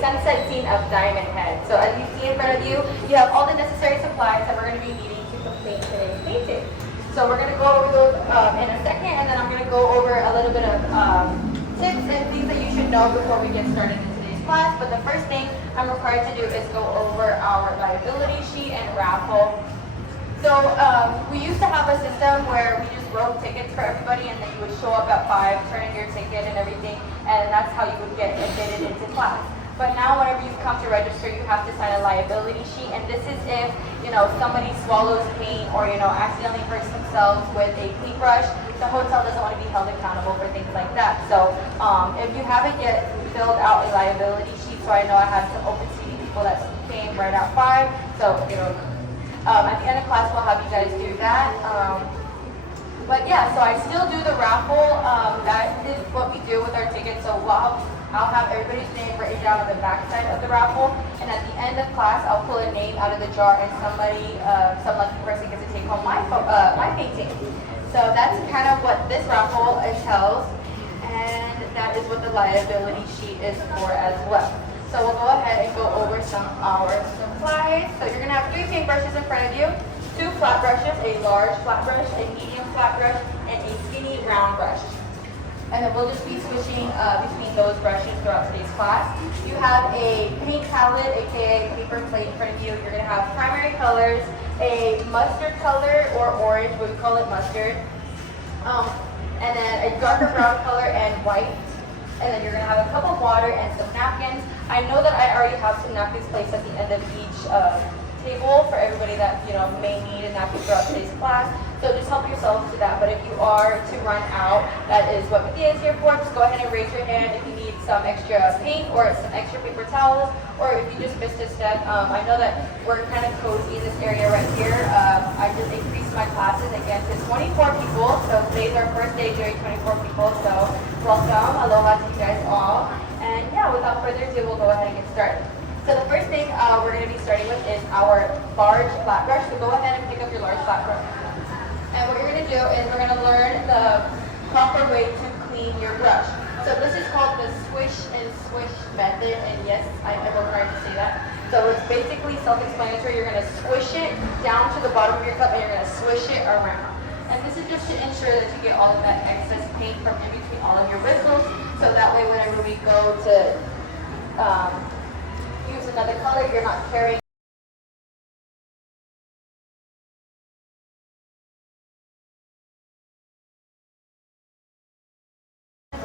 sunset scene of Diamond Head. So as you see in front of you, you have all the necessary supplies that we're going to be needing to complete today's painting. So we're going to go over those in a second, and then I'm going to go over a little bit of tips and things that you should know before we get started in today's class. But the first thing I'm required to do is go over our liability sheet and raffle. So we used to have a system where we just wrote tickets for everybody, and then you would show up at 5, turn in your ticket and everything, and that's how you would get admitted into class. But now whenever you come to register, you have to sign a liability sheet, and this is if, somebody swallows paint or, accidentally hurts themselves with a paintbrush. The hotel doesn't want to be held accountable for things like that. So if you haven't yet filled out a liability sheet, so I know I have some open seating people that came right at 5, so, at the end of class, we'll have you guys do that. But yeah, so I still do the raffle. That is what we do with our tickets. So I'll have everybody's name written down on the back side of the raffle. And at the end of class, I'll pull a name out of the jar, and some lucky person gets to take home my painting. So that's kind of what this raffle entails. And that is what the liability sheet is for as well. So we'll go ahead and go over some of our supplies. So you're going to have 3 paintbrushes in front of you, 2 flat brushes, a large flat brush, a medium flat brush, and a skinny round brush. And then we'll just be switching between those brushes throughout today's class. You have a paint palette, aka paper plate in front of you. You're going to have primary colors, a mustard color or orange, but we call it mustard, and then a darker brown color and white. And then you're going to have a cup of water and some napkins. I know that I already have some napkins placed at the end of each table for everybody that may need a napkin throughout today's class. So just help yourselves to that. But if you are to run out, that is what Medea is here for. Just go ahead and raise your hand if you need some extra paint or some extra paper towels, or if you just missed a step. I know that we're kind of cozy in this area right here. I just increased my classes again to 24 people. So today's our first day doing 24 people. So welcome, aloha to you guys all. And yeah, without further ado, we'll go ahead and get started. So the first thing we're going to be starting with is our large flat brush. So go ahead and pick up your large flat brush. And what you're going to do is we're going to learn the proper way to clean your brush. So this is called the swish and swish method. And yes, I am required to say that. So it's basically self-explanatory. You're going to swish it down to the bottom of your cup, and you're going to swish it around. And this is just to ensure that you get all of that excess paint from in between all of your bristles. So that way whenever we go to use another color, you're not carrying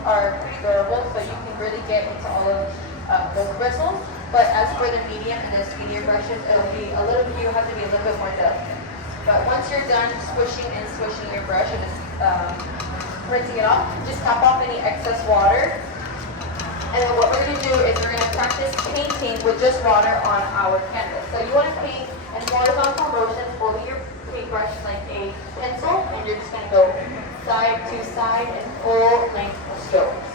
are pretty durable, so you can really get into all of those bristles. But as for the medium and the skinnier brushes, you have to be a little bit more delicate. But once you're done swishing and swishing your brush and just rinsing it off, just tap off any excess water. And then what we're going to do is we're going to practice painting with just water on our canvas. So you want to paint in horizontal motions, holding your paintbrush like a pencil, and you're just going to go side to side and full length strokes.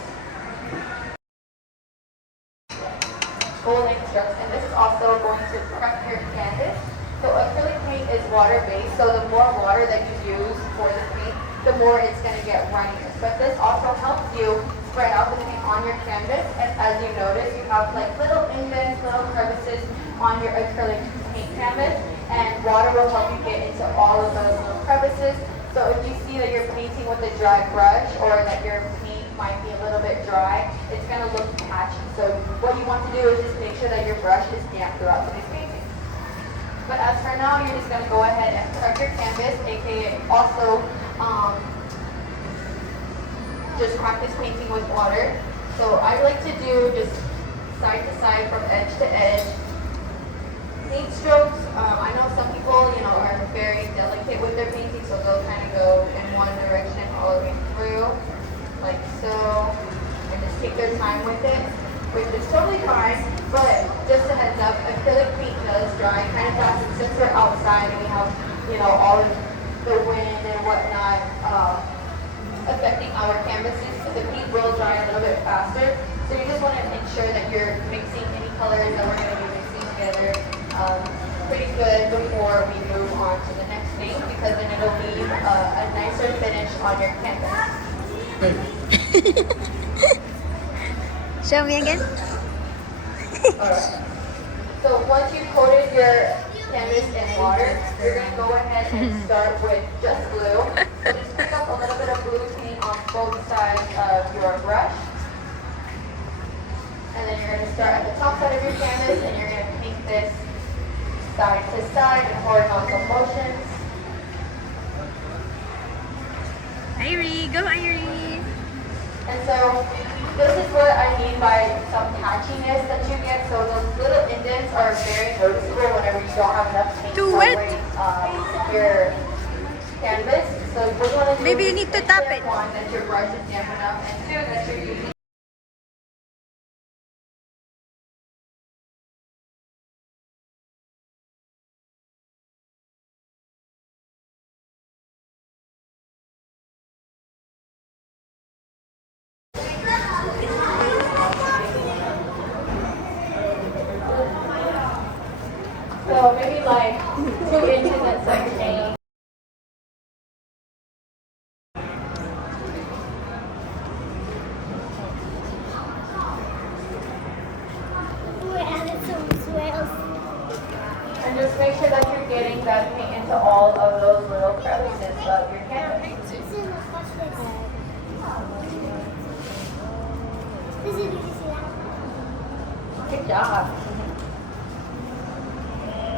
Full length strokes. And this is also going to prep your canvas. So acrylic paint is water-based, so the more water that you use for the paint, the more it's going to get runnier. But this also helps you spread out the paint on your canvas. And as you notice, you have like little indents, little crevices on your acrylic paint canvas, and water will help you get into all of those little crevices. So if you see that you're painting with a dry brush, or that your paint might be a little bit dry, it's going to look patchy. So what you want to do is just make sure that your brush is damp throughout the painting. But as for now, you're just going to go ahead and prep your canvas, aka also just practice painting with water. So I like to do just side to side from edge to edge. Paint strokes, I know some people, are very delicate with their painting, so they'll kind of go in one direction all the way through, like so, and just take their time with it, which is totally fine. But just a heads up, acrylic paint does dry kind of fast, and since we're outside and we have, all of the wind and whatnot affecting our canvases, so the paint will dry a little bit faster. So you just want to ensure that you're mixing any colors that we're going to be mixing together pretty good before we move on to the next thing, because then it'll leave a nicer finish on your canvas. Show me again. Alright. So once you've coated your canvas in water, you're going to go ahead and start with just blue. So just pick up a little bit of blue paint on both sides of your brush. And then you're going to start at the top side of your canvas and you're going to paint this side to side in horizontal motions. Irie, go Irie! And so this is what I mean by some patchiness that you get. So those little indents are very noticeable whenever you don't have enough paint covering your canvas. So what you want to do Maybe you is need to make tap sure, it. one, that your brush is damp enough, and two, that you're using so maybe like 2 inches and some change. We added some swirls. And just make sure that you're getting that paint into all of those little crevices of your canvas. Good job.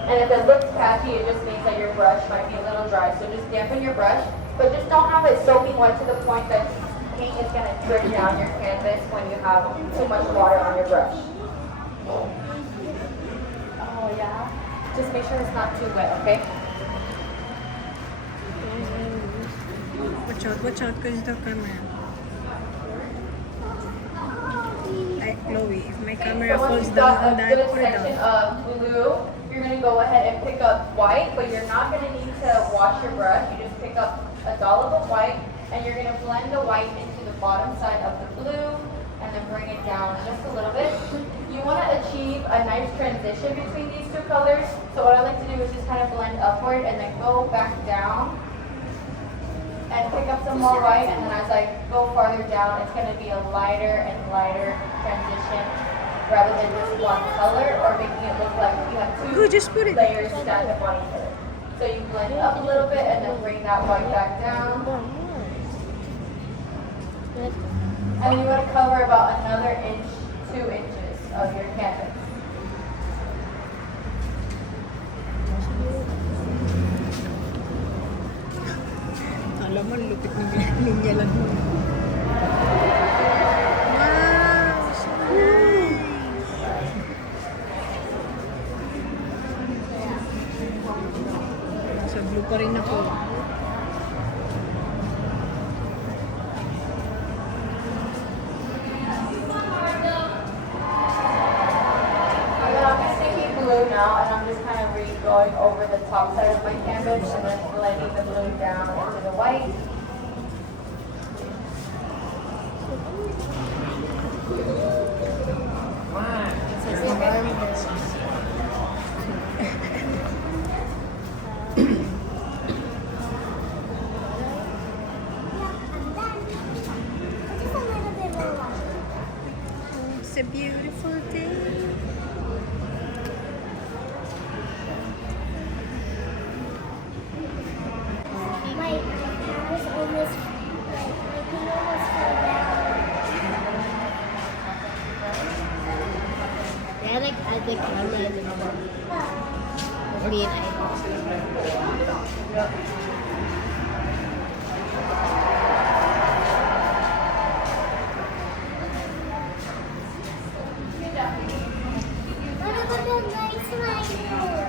And if it looks patchy, it just means that your brush might be a little dry. So just dampen your brush, but just don't have it soaking wet to the point that paint is going to drip down your canvas when you have too much water on your brush. Oh yeah? Just make sure it's not too wet, okay? Watch out, because the camera. Chloe, if my camera So once falls you've down got on a that, good put it section down. of blue, you're going to go ahead and pick up white, but you're not going to need to wash your brush. You just pick up a dollop of white, and you're going to blend the white into the bottom side of the blue, and then bring it down just a little bit. You want to achieve a nice transition between these two colors. So what I like to do is just kind of blend upward and then go back down and pick up some more white, and then as I go farther down, it's going to be a lighter and lighter transition rather than just one color or making it look like you have two Just put it. layers stacked up on each other. So you blend up a little bit and then bring that white back down. And you want to cover about another inch, 2 inches of your canvas. Alam mo, lupit ng linya lang mo. Wow! So nice! Sa blue pa rin ako. I got my sticky blue now, and I'm just kind of going over the top side of my canvas and then blending the blue down into the white. It's a beautiful day. My camera's almost, like, my thing almost fell down. Yeah, like, add the camera in the green What about the lights right here?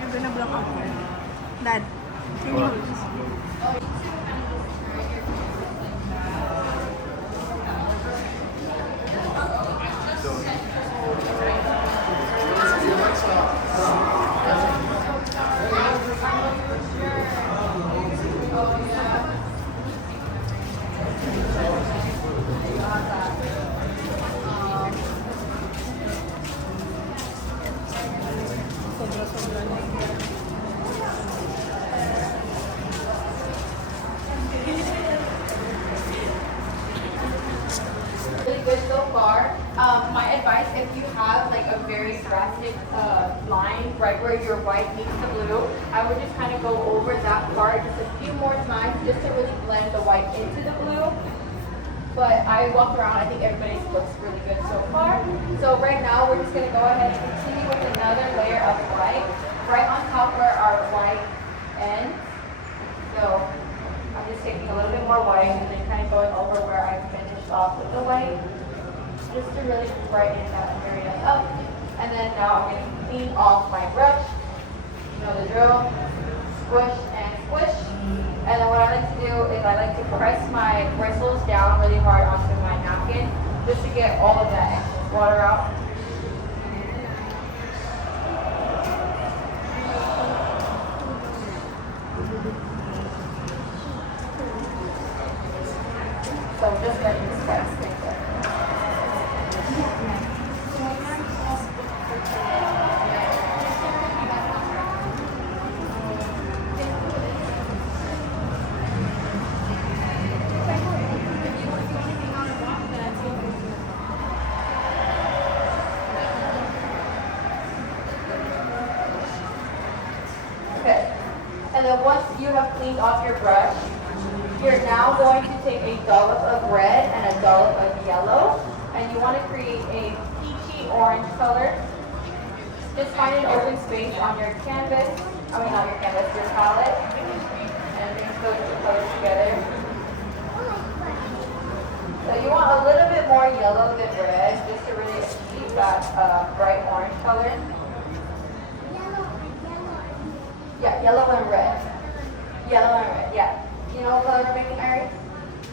I'm gonna block ako. Dad, can you hold this? Sobra-sobra na. have like a very drastic line right where your white meets the blue, I would just kind of go over that part just a few more times just to really blend the white into the blue. But I walked around, I think everybody's looks really good so far. So right now we're just gonna go ahead and continue with another layer of white right on top where our white ends. So I'm just taking a little bit more white and then kind of going over where I finished off with the white, just to really brighten that area up. And then now I'm gonna clean off my brush. You know the drill. Squish and squish. And then what I like to do is I like to press my bristles down really hard onto my napkin just to get all of that excess water out. So just letting this press things up. Okay, and then once you have cleaned off your brush, you're now going to take a dollop of red and a dollop of yellow, and you want to create a peachy orange color. Just find an open space on your canvas, not your canvas, your palette, and mix those two colors together. So you want a little bit more yellow than red, just to really achieve that bright orange color. Yeah, yellow and red. Yellow and red, yeah. You know what color we're making, Ari?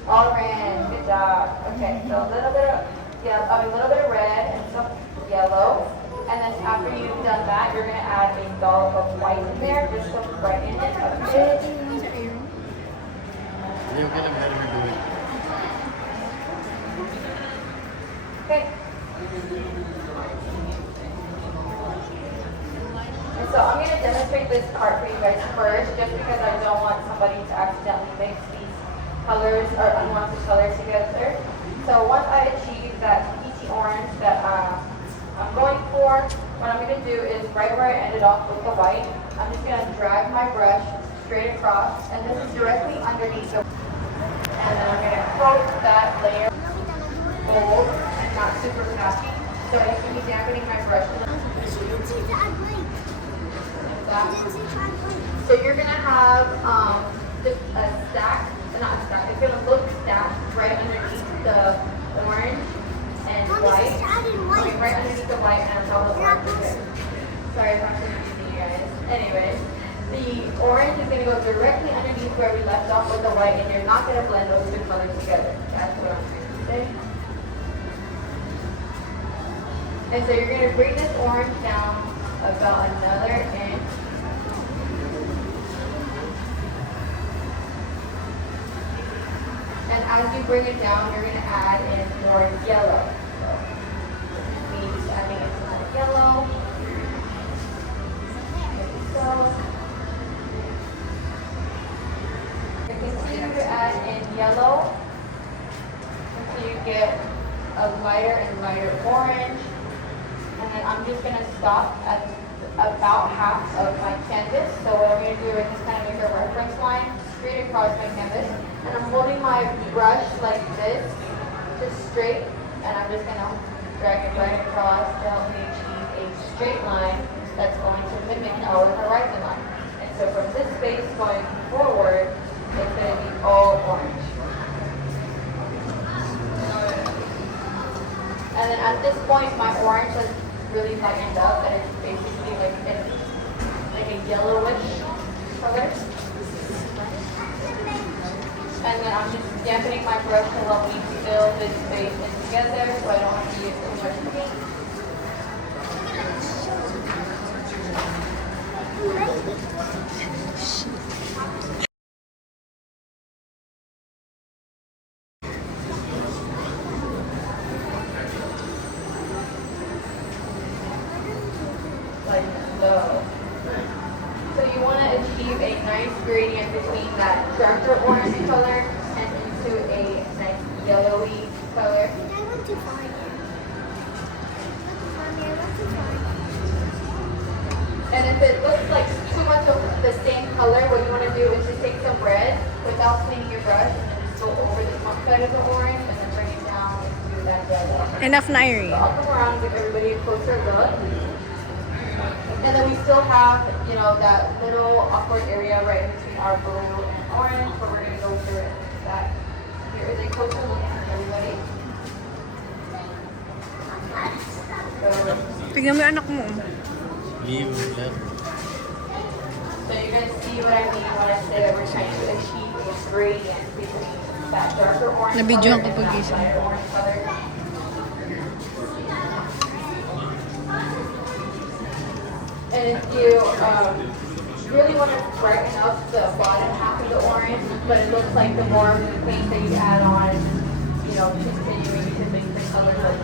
Orange, good job. Okay, so a little bit of red and some yellow. And then after you've done that, you're gonna add a dollop of white in there just to brighten it up a bit. Okay. And so I'm going to demonstrate this part for you guys first, just because I don't want somebody to accidentally mix these colors or unwanted colors together. So once I achieve that peachy orange that I'm going for, what I'm going to do is right where I ended off with the white, I'm just going to drag my brush straight across, and this is directly underneath the, and then I'm going to coat that layer gold and not super patchy. So I can be dampening my brush a little. So you're gonna have just a stack, not a stack, it's gonna look stacked right underneath the orange and white. Okay, right underneath the white and on top of the orange. Okay. Sorry if I'm confusing you guys. Anyways, the orange is gonna go directly underneath where we left off with the white, and you're not gonna blend those two colors together. That's what I'm trying to say. And so you're gonna bring this orange down about another inch. And as you bring it down, you're going to add in more yellow. So, me just adding in some more yellow. There we go. Continue to add in yellow until you get a lighter and lighter orange. And then I'm just going to stop at about half of my canvas. So what I'm going to do is just kind of make a reference line straight across my canvas. And I'm holding my brush like this, just straight. And I'm just going to drag it right across to help me achieve a straight line that's going to mimic our horizon line. And so from this space going forward, it's going to be all orange. And then at this point, my orange has really lightened up, and it's basically like a yellowish color. And then I'm just dampening my brush to help me fill this space in together so I don't have to use too much paint. Like so. So you want to achieve a nice gradient between that darker orange color and into a nice yellowy color. I went too far. Mommy, I want to try. And if it looks like too much of the same color, what you want to do is just take some red without cleaning your brush and then just go over the top side of the orange and then bring it down into that red one. Enough na, Irene. So I'll come around and give everybody a closer look. And then we still have, you know, that little awkward area right in between our blue and orange, but we're going to go through it. That here is a closer look for everybody. So Tignan mo yung anak mo. Leave left. So you're going to see what I mean when I say that we're trying to achieve a gradient between that darker orange Nabidyohan color ko and pag that gising. lighter orange color. And if you really want to brighten up the bottom half of the orange, but it looks like the more of the paint that you add on, you know, continuing to make the color look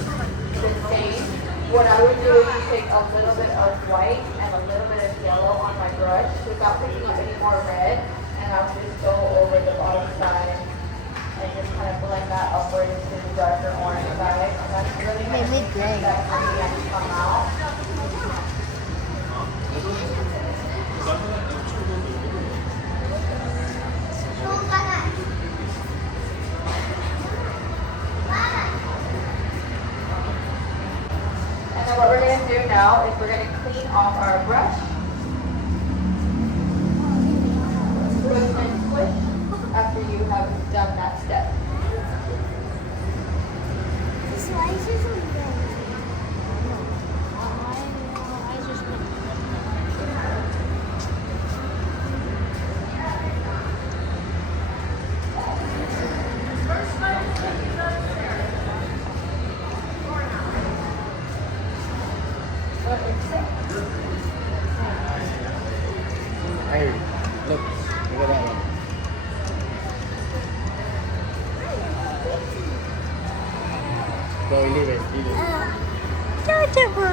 the same. What I would do is you take a little bit of white and a little bit of yellow on my brush without picking up any more red, and I'll just go over the bottom side and just kind of blend that upward into the darker orange side. And that's really going to make that gradient come out. And then what we're going to do now is we're going to clean off our brush. Squish and squish after you have done that step. The slices are red. Hey, look at that one. Go, leave it, leave it. Gotcha, boy.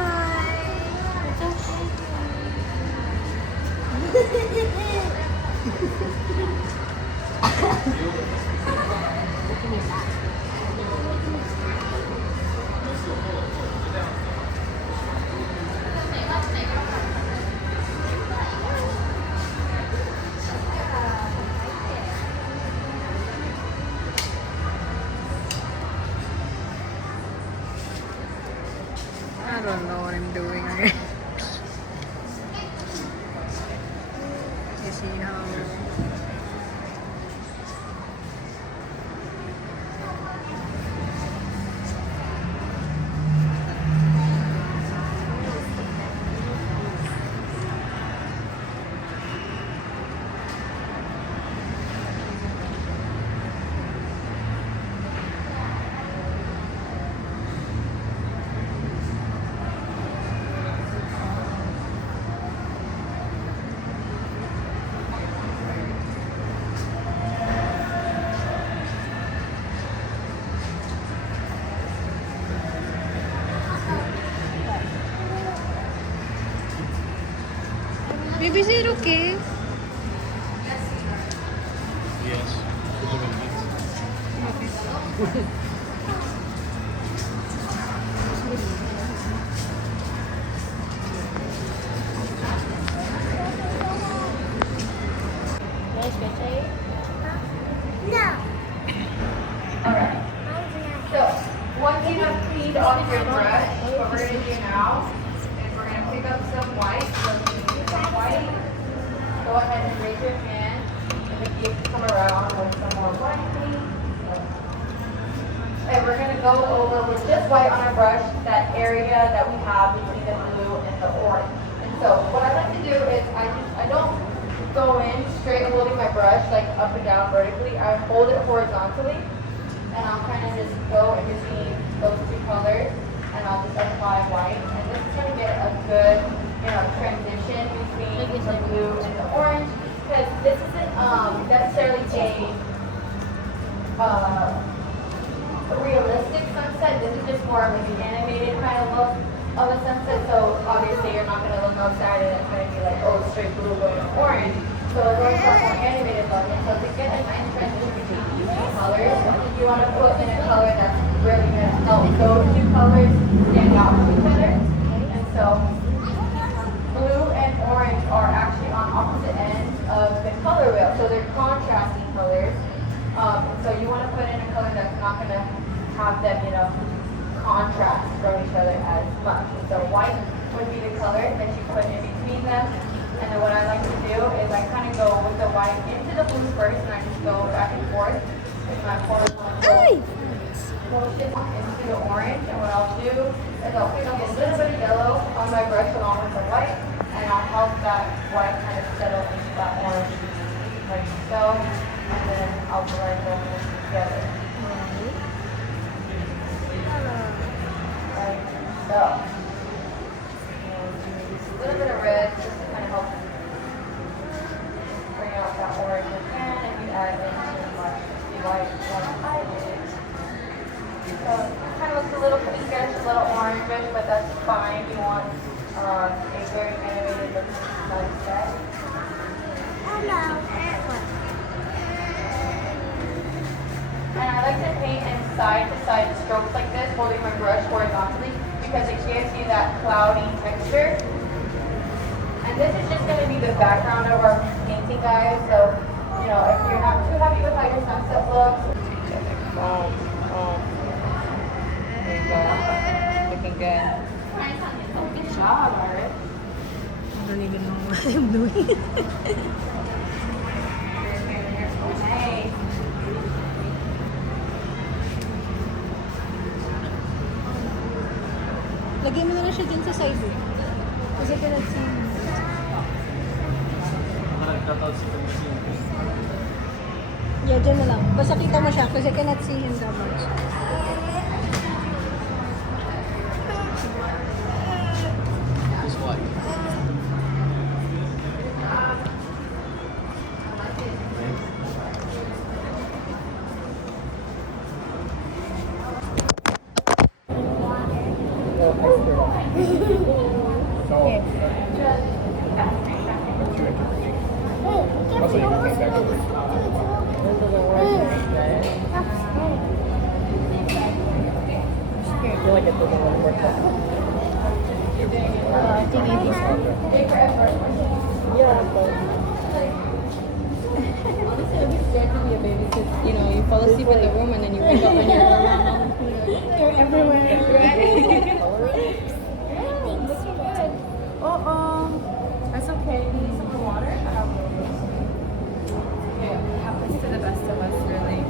I don't know what I'm doing again. You see how... Baby, is it okay? Yes. No. Alright. So once you have cleaned off your brush, what we're going to do now is we're going to pick up some white. So if you use some white, go ahead and raise your hand. And if you come around with some more white, please. And we're going to go over with just white on our brush, that area that we have between the blue and the orange. And so what I like to do is I don't go in straight holding my brush like up and down vertically. I hold it horizontally. And I'll kind of just go in between those two colors, and I'll just apply white. And this is going to get a good, you know, transition between the blue and the orange, because this isn't necessarily a realistic sunset. This is just more of like an animated kind of look of a sunset. So obviously you're not going to look outside and it's going to be like, oh, straight blue going to orange. So it's going for a more animated look. And so to get a nice transition between these two colors, you want to put in a color that's really going to help those two colors stand out from each other. have them, you know, contrast from each other as much. So white would be the color that you put in between them. And then what I like to do is I kind of go with the white into the blue first, and I just go back and forth with my horizontal motion into the orange. And what I'll do is I'll pick up a little bit of yellow on my brush along with the white, and I'll help that white kind of settle into that orange like so. And then I'll blend them together. Like so. A little bit of red just to kind of help bring out that orange again, and you add in too much white like I did. So it kind of looks a little pinkish, a little orangish, but that's fine. You want a very animated looking sunset. And I like to paint in side-to-side strokes like this, holding my brush horizontally, because it gives you that cloudy texture. And this is just going to be the background of our painting, guys. So, you know, if you're not too happy with how your sunset looks, there you go. Looking good. Oh, good job, Iris. I don't even know what I'm doing. Nice. Lagay mo na lang siya dyan sa side. Kasi cannot see. Yeah, dyan na lang. Basta kita mo siya kasi cannot see him that much. This white. Also, you can take that to I feel like it's a little more Yeah, but honestly, I'd be scared to be a baby because, you know, you fall asleep in the room and then you wake up and you're everywhere, right? That's okay. You need some more water? I have It happens to the best of us, really.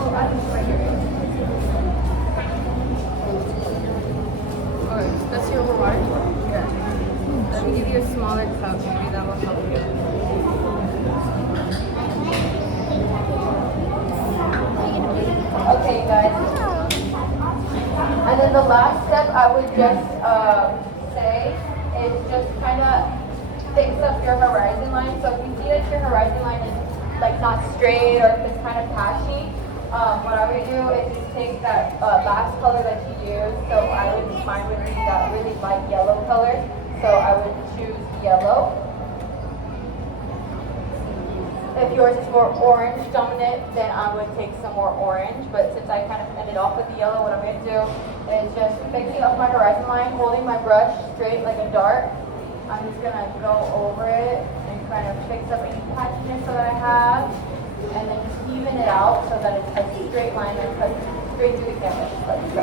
Oh, I can try here. Okay, that's your water? Yeah. Let me give you a smaller cup. Maybe that will help you. Okay, guys. And then the last step I would just say is just kind of fix up your horizon line. So if you see that your horizon line is like not straight or if it's kind of patchy, what I would do is just take that last color that you used. So mine would be that really light yellow color. So I would choose yellow. If yours is more orange dominant, then I would take some more orange. But since I kind of ended off with the yellow, what I'm going to do is just fixing up my horizon line, holding my brush straight like a dart. I'm just going to go over it and kind of fix up any patchiness that I have. And then just even it out so that it's a straight line that cuts straight through the canvas. Like so.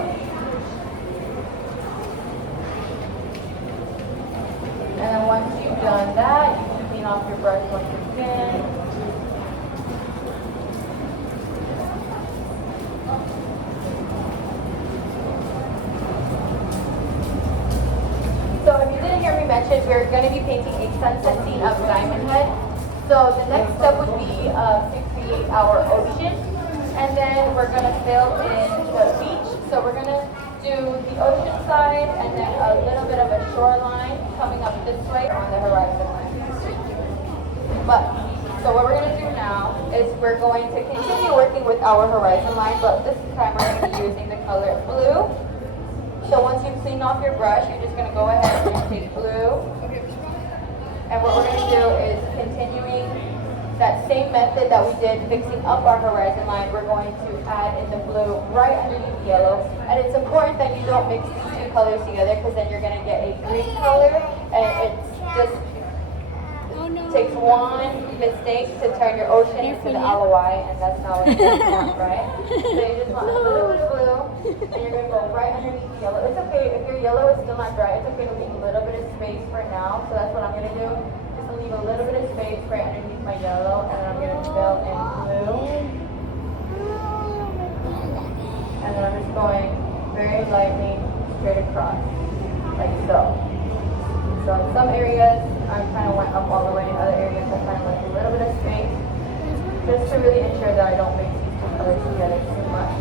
And then once you've done that, you can clean off your brush once again. So if you didn't hear me mention, we're going to be painting a sunset scene of Diamond Head. So the next step would be to create our ocean. And then we're going to fill in the beach. So we're going to do the ocean side and then a little bit of a shoreline coming up this way on the horizon line. So what we're going to do now is we're going to continue working with our horizon line, but this time we're going to be using the color blue. So once you've cleaned off your brush, you're just going to go ahead and take blue. And what we're going to do is continuing that same method that we did fixing up our horizon line, we're going to add in the blue right underneath the yellow. And it's important that you don't mix these two colors together because then you're going to get a green color and it's just takes one mistake to turn your ocean into the LOI, and that's not what you want, right? So you just want a little bit of blue, and you're gonna go right underneath the yellow. It's okay if your yellow is still not dry. It's okay to leave a little bit of space for now. So that's what I'm gonna do. Just leave a little bit of space right underneath my yellow, and then I'm gonna fill in blue, and then I'm just going very lightly straight across, like so. So in some areas, I kind of went up all the way. In other areas, I kind of left a little bit of space, just to really ensure that I don't mix these two colors together too much.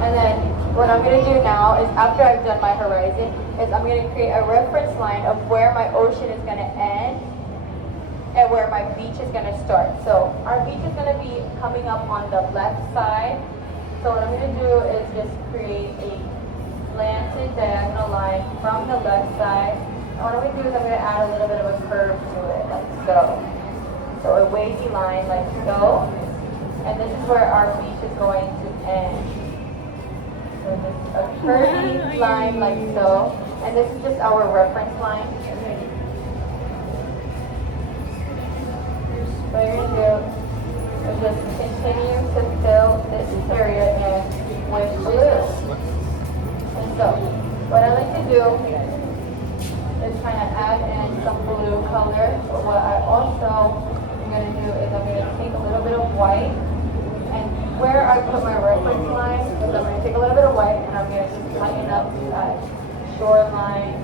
And then what I'm going to do now is, after I've done my horizon, is I'm going to create a reference line of where my ocean is going to end and where my beach is going to start. So our beach is going to be coming up on the left side. So what I'm going to do is just create a slanted diagonal line from the left side. And what I'm going to do is I'm going to add a little bit of a curve to it, like so. So a wavy line, like so. And this is where our beach is going to end. So just a curvy line, like so. And this is just our reference line. So what you're going to do is just continue to fill this area in with blue. And so, what I like to do is kind of add in some blue color. But what I also am going to do is I'm going to take a little bit of white, and where I put my reference line is I'm going to take a little bit of white and I'm going to just lighten up that shoreline,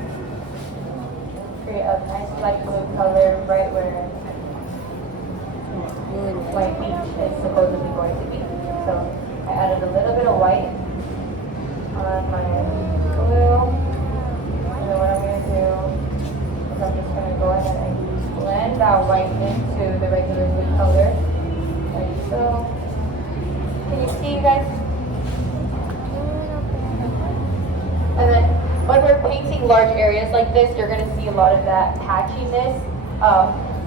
create a nice light blue color right where white beach is supposedly going to be. So I added a little bit of white on my blue. And then what I'm going to do is I'm just going to go ahead and blend that white into the regular blue color, like so. Can you see, you guys? And then when we're painting large areas like this, you're going to see a lot of that patchiness.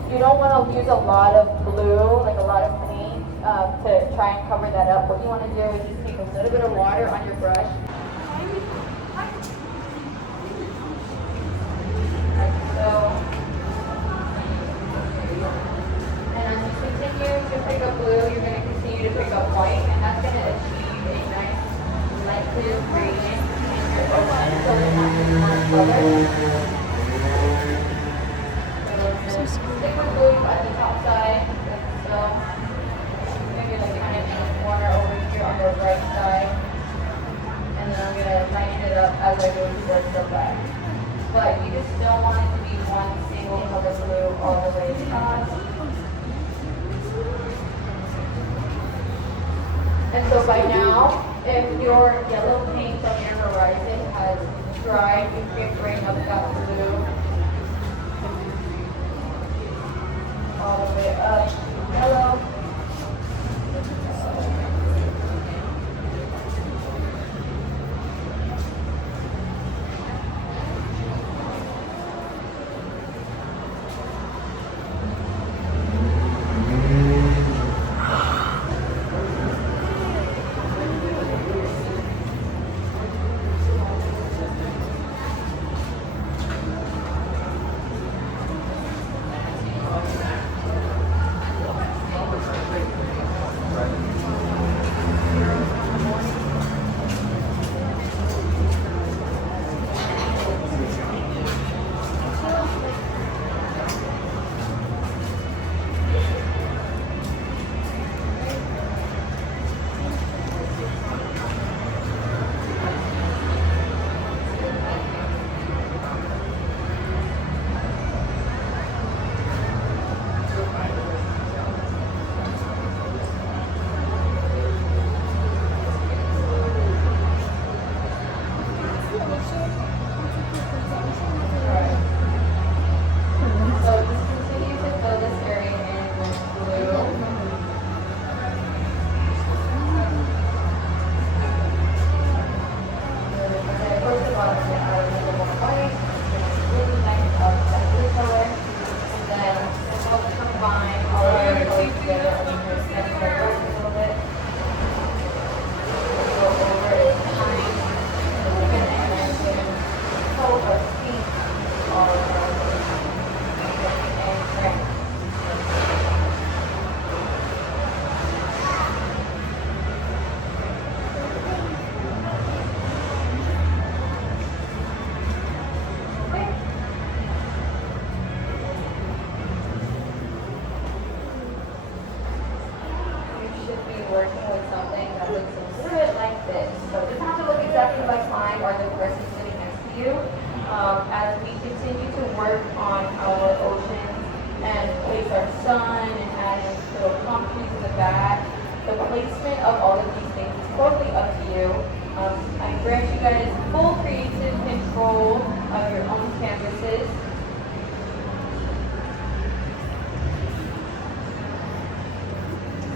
You don't want to use a lot of blue, like a lot of paint, to try and cover that up. What you want to do is just take a little bit of water on your brush. Like so. And as you continue to pick up blue, you're going to continue to pick up white, and that's going to achieve a nice light blue gradient in your ocean, so it's not just one color. Stick with blue at the top side, like so. Maybe like kind of in a corner over here on the right side. And then I'm going to lighten it up as I go towards the left. But you just don't want it to be one single color blue all the way across. And so by now, if your yellow paint on your horizon has dried, you can bring up that blue all the way up. Hello. of all of these things is totally up to you. I grant you guys full creative control of your own canvases.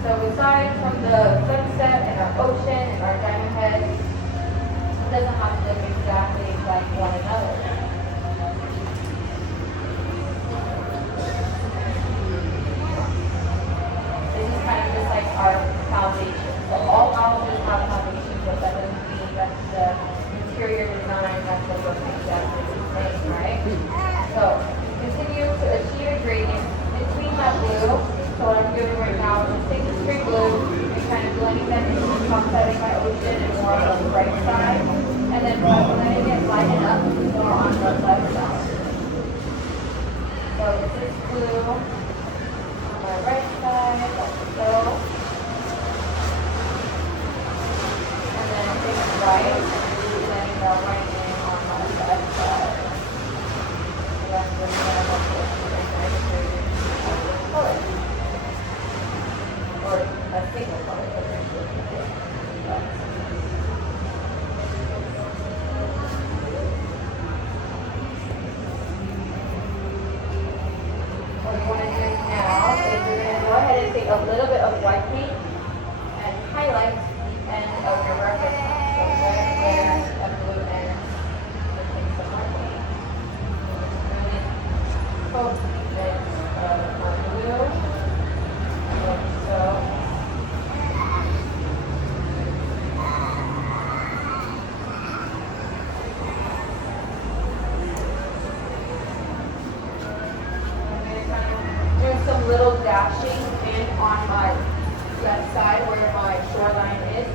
So aside from the sunset and our ocean and our diamond head, it doesn't have to look exactly like one another. This is kind of just like our foundation. So all houses have foundations, but that doesn't mean that the interior design has to look exactly the same, right? So continue to achieve a gradient between that blue. So what I'm doing right now is just take the straight blue and kind of blending that into the top side of my ocean and more on the right side. And then letting it lighten up more on the left side. So this is blue on my right side, like so. And then it's white, and letting the white in on my left side. So that's what's going to look like color. Or a single color. What you want to do now is you're going to go ahead and take a little bit of white paint and highlight the end of your reference line. So red there, and blue end. Take some white paint. Coat it on blue. Like so. Doing some little dashing in on my left side where my shoreline is.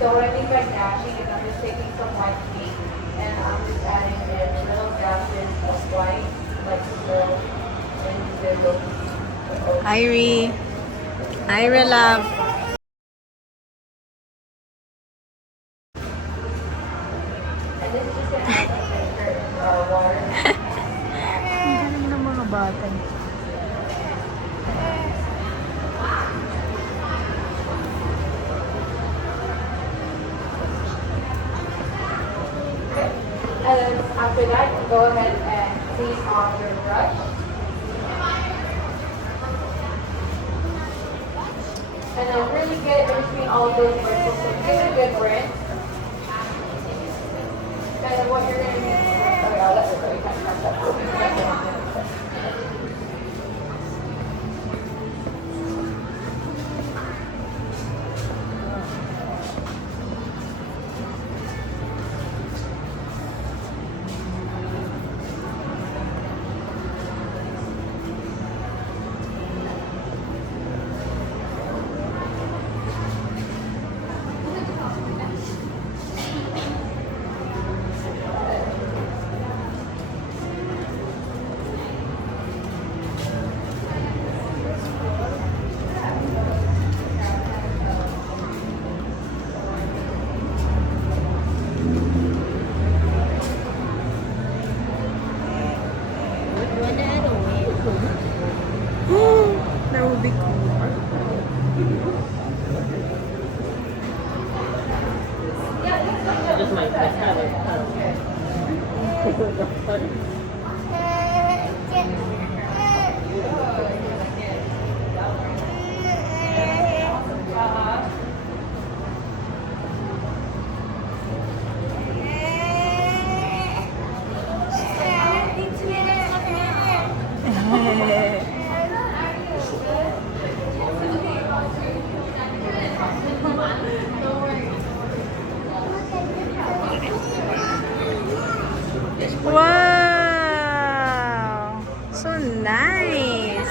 So what I mean by dashing is I'm just taking some white paint and I'm just adding in little dashes of white, like so, into the Irie. Ira love. And this is just gonna add some texture into our water. Ang galing ng mga bata. And then after that, you go ahead and clean off your brush. And then really get in between all of those bristles. So give it a good rinse. And then what you're going to do, okay, I'll let it really kind of catch up. That would be cool. Just my Wow! So nice!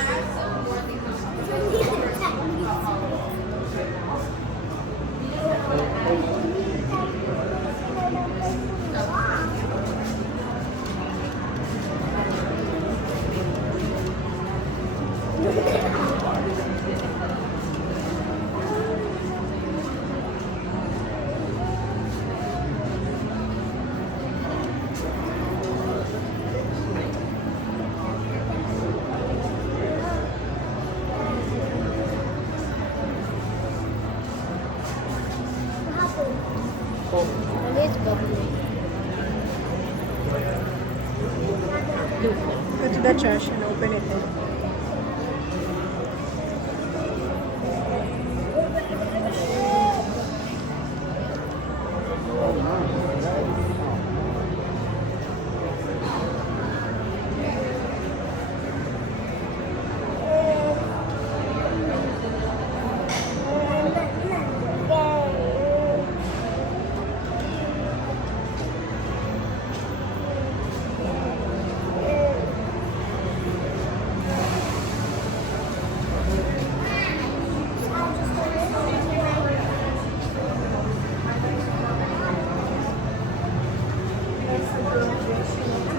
trash and open it.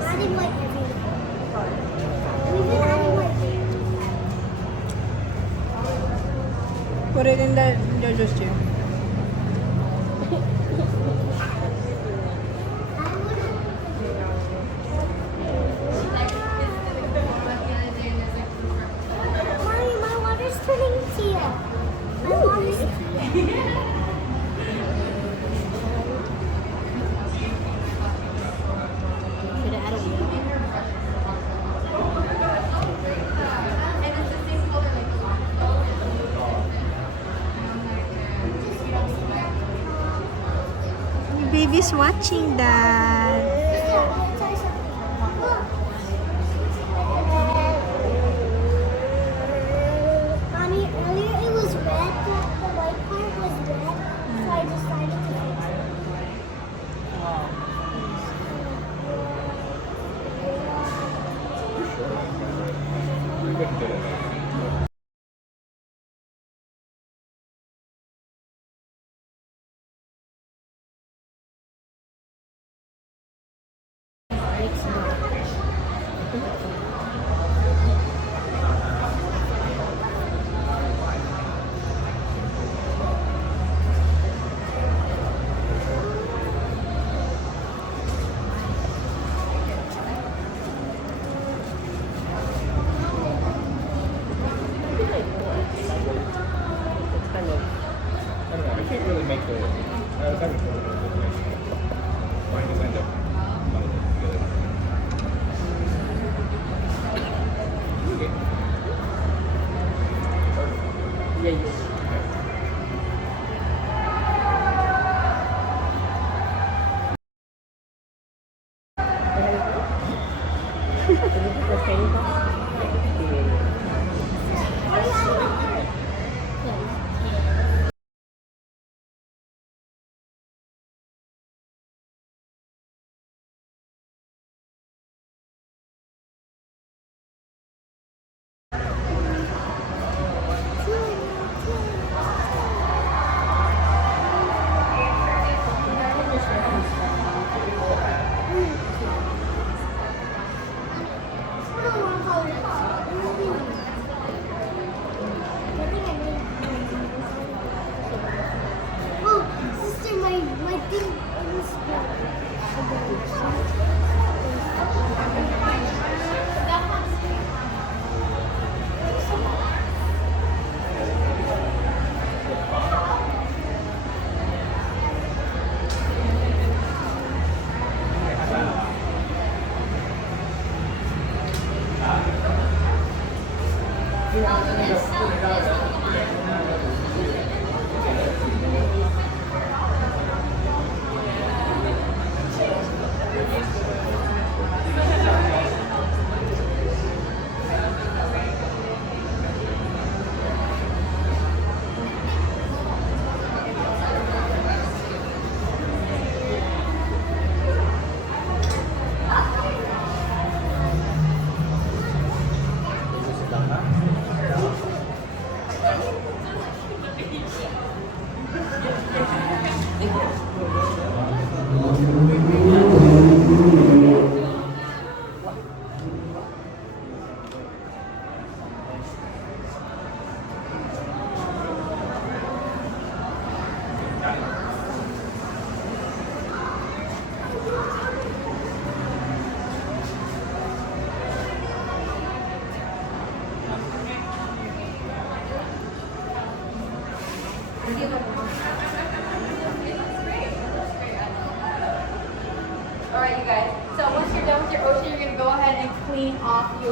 Adding white everywhere. We've been adding white there. Put it in the judge's chair. Mommy, my water's turning teal. My water's teal. Should I add a wheel? Baby's watching that. Mommy, earlier it was red. The white part was red, so I decided to fix it. I don't know. I can't really make the. I was having trouble with it. Mine just end up bundled together. Oh, sister, my thing is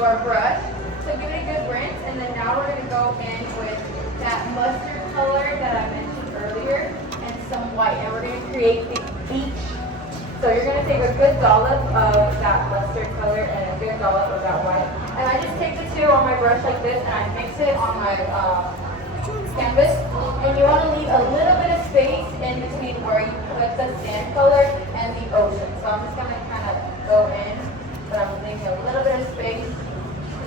our brush. So give it a good rinse, and then now we're gonna go in with that mustard color that I mentioned earlier, and some white, and we're gonna create the beach. So you're gonna take a good dollop of that mustard color and a good dollop of that white, and I just take the two on my brush like this, and I mix it on my canvas. And you want to leave a little bit of space in between where you put the sand color and the ocean. So I'm just gonna kind of go in, but I'm leaving a little bit of space.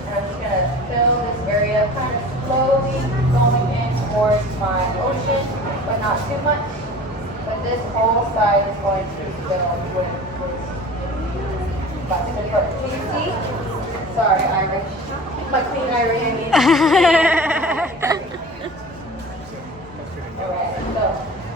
And I'm just going to fill this area, kind of slowly going in towards my ocean, but not too much. But this whole side is going to be filled with that's a good part. Can you see? Sorry, Irish. My clean Irish, I mean. Alright, so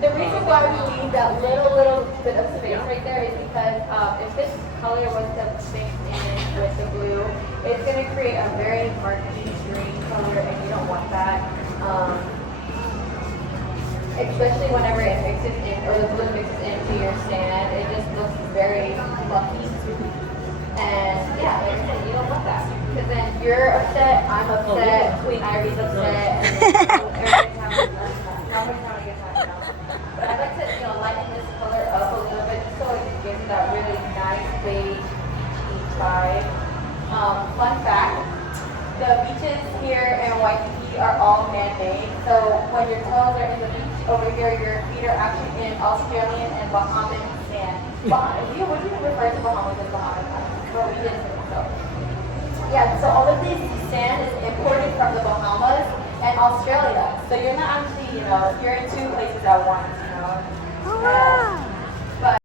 the reason why we need that little bit of space right there is because if this color was to mix in with the blue, it's going to create a very murky green color, and you don't want that. Especially whenever it mixes in, or the blue mixes into your sand, it just looks very mucky. And yeah, like I said, you don't want that. Because then you're upset, I'm upset, Queen Ivy's upset, and then everybody's having a good time. Nobody's having a good time now. But I'd like to, lighten this color up a little bit just so it gives that really nice beige peach vibe. Fun fact, the beaches here in Waikiki are all man-made. So when your toes are in the beach over here, your feet are actually in Australian and Bahamian sand. We would refer to Bahamas as Bahamian, but we didn't think so. Yeah, so all of this sand is imported from the Bahamas and Australia. So you're not actually, you're in two places at once, Oh, wow. But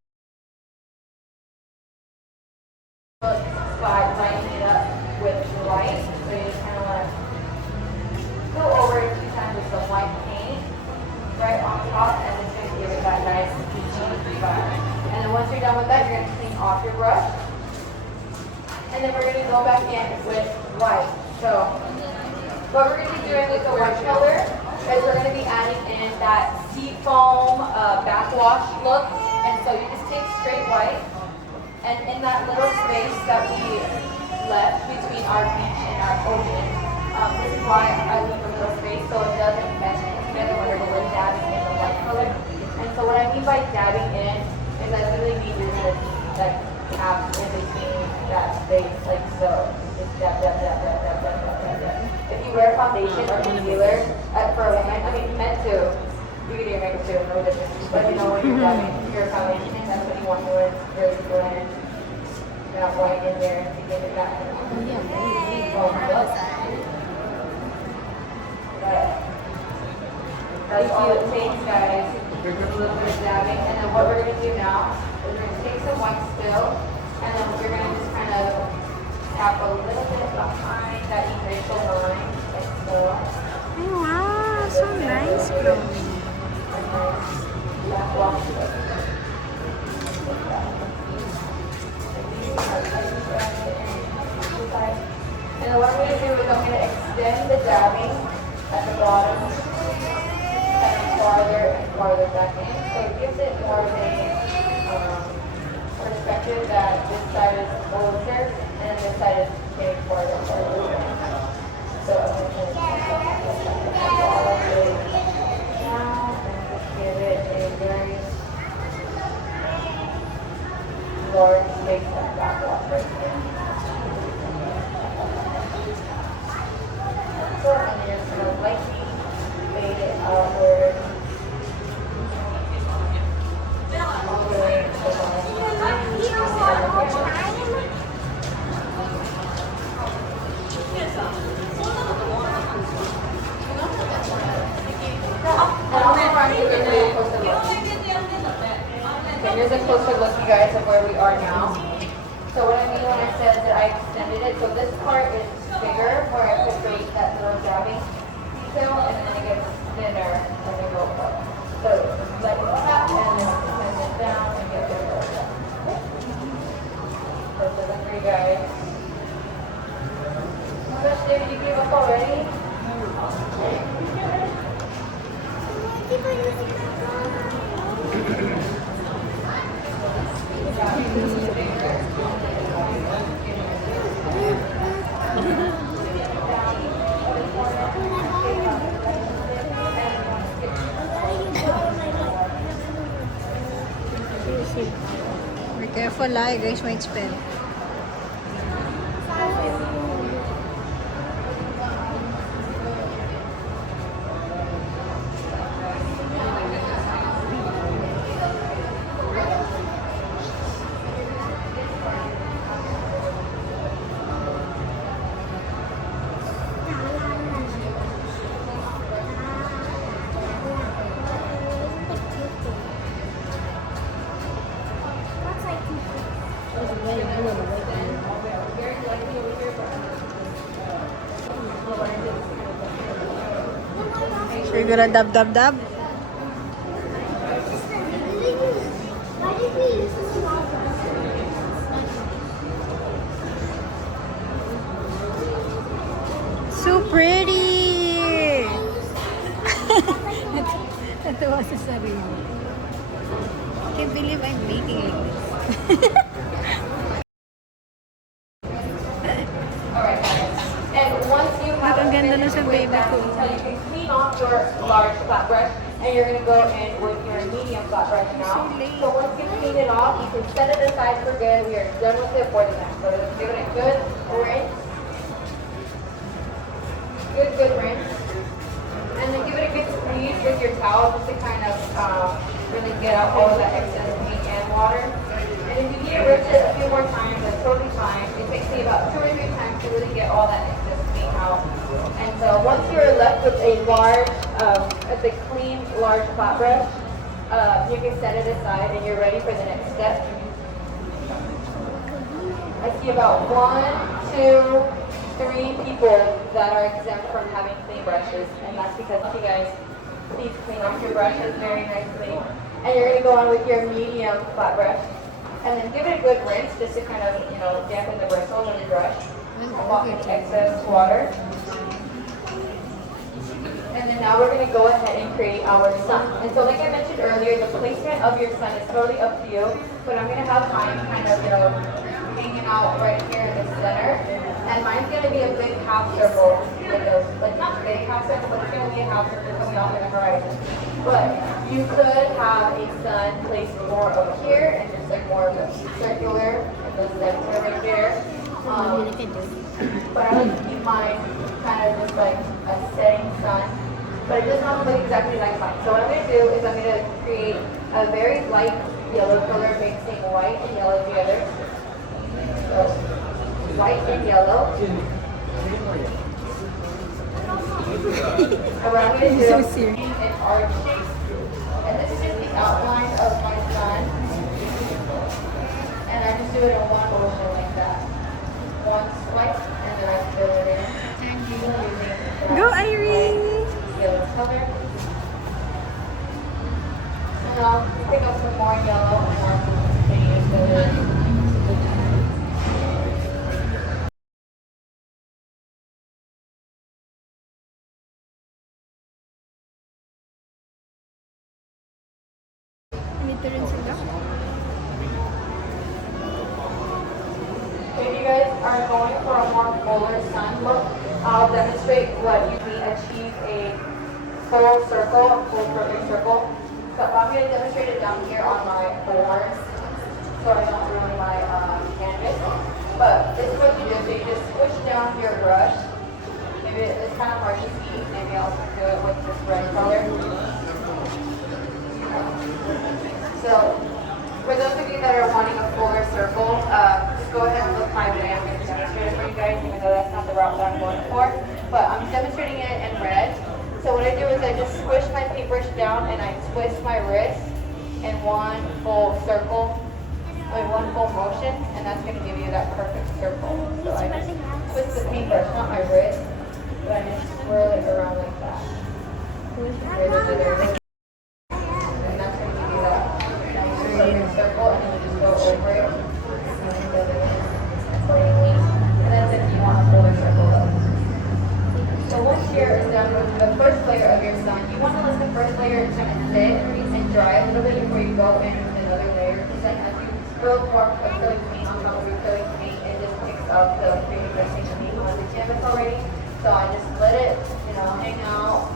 by lighting it up with white, so you just kind of want to go over it a few times with some white paint right on top, and it's going to give it that nice peachy vibe. And then once you're done with that, you're going to clean off your brush. And then we're going to go back in with white. So what we're going to be doing with the white color is we're going to be adding in that sea foam backwash look. And so you just take straight white, and in that little space that we left between our beach and our ocean, this is why I leave a little space so it doesn't mesh together whenever we're dabbing in the white color. And so what I mean by dabbing in is I really need you to have in between that space, like so. Just dab, dab, dab, dab, dab, dab, dab, dab, dab. If you wear foundation or concealer for a woman, I mean men too, you can do your makeup too, no difference. But when you're dabbing your foundation, that's what you want to really blend that white in there to give it that look. That's all it takes, guys. A little bit of dabbing, and then what we're going to do now is we're going to take some white still, and then we're going to just kind of tap a little bit behind that erasal line, like so. Oh, wow, so nice, bro. And then what I'm going to do is I'm going to extend the dabbing at the bottom and farther and farther back in. So it gives it more of a perspective that this side is closer and this side is getting farther and farther back. So I'm going to all the way down and just give it a very large space of backwash right here. So, and then you're just going to lightly fade it outward. All the way to the bottom. And I'll run you in a closer look. Okay, here's a closer look, you guys, of where we are now. So what I mean when I said that I extended it, so this part is bigger, where I put that little dabbing detail, and then it gets thinner as I go up. So let it tap, and then extend it down, and get it further. That's the look for you guys. Oh my gosh, David, you gave up already? falay, guys, may spell. That's like toothpaste. So you're gonna dab dab dab? Why did we use a small brush? So pretty! Natawa sa sarili. Can't believe I'm making like this. Alright, guys. And once you have Ang ganda na finished sa with baby that ko. detail, you can clean off your large flat brush and you're going to go in with your medium flat brush now. So once you clean it off, you can set it aside for good. We are done with it for the night. So let's give it a good rinse. Good rinse. And then give it a good squeeze with your towel just to kind of really get out all of that excess paint and water. And if you need to rinse it a few more times, that's totally fine. It takes me about 2 or 3 times to really get all that excess paint out. And so once you're left with a clean, large flat brush, you can set it aside and you're ready for the next step. I see about 1, 2, 3 people that are exempt from having clean brushes, and that's because you guys please clean off your brushes very nicely. And you're going to go on with your medium flat brush, and then give it a good rinse just to kind of, dampen the bristles of the brush and off the excess water. And then now we're going to go ahead and create our sun. And so like I mentioned earlier, the placement of your sun is totally up to you, but I'm going to have mine kind of, hanging out right here in the center. And mine's going to be a big half circle, like not big half circle, but it's going to be a half circle coming off in the horizon. But you could have a sun placed more over here and just like more of a circular in the center right there. But I like to keep mine kind of just like a setting sun. But it does not look exactly like mine. So what I'm going to do is I'm going to create a very light yellow color mixing white and yellow together. So, white and yellow. And what I'm going to do is an arch shape. And this is just the outline of my sun. And I just do it in one motion like that. One swipe, and then I fill it in. Go, Irene! Yellow color. And I'll pick up some more yellow and I'll continue to fill it in. Nito rin sila. If you guys are going for a more fuller sun look, I'll demonstrate what you can achieve a full circle, full perfect circle. So I'm going to demonstrate it down here on my board, so I don't ruin my canvas. But this is what you do. So you just push down your brush. Maybe it's kind of hard to see. Maybe I'll do it with this red color. So for those of you that are wanting a fuller circle, just go ahead and look my way. I'm going to demonstrate it for you guys, even though that's not the route that I'm going for. But I'm demonstrating it in red. So what I do is I just squish my paintbrush down and I twist my wrist in one full circle, like one full motion, and that's going to give you that perfect circle. So I just twist the paintbrush, not my wrist, but I just swirl it around like that. And that's going to give you that perfect circle, and then you just go over it. That's what you need. And that's if you want a fuller circle though. So once here is done with the first layer of your sun, you want to let the first layer kind of sit and dry a little bit before you go in with another layer. Because then as you spill more acrylic paint on top of your acrylic paint, it just picks up the pre-existing paint on the canvas already. So I just let it, hang out.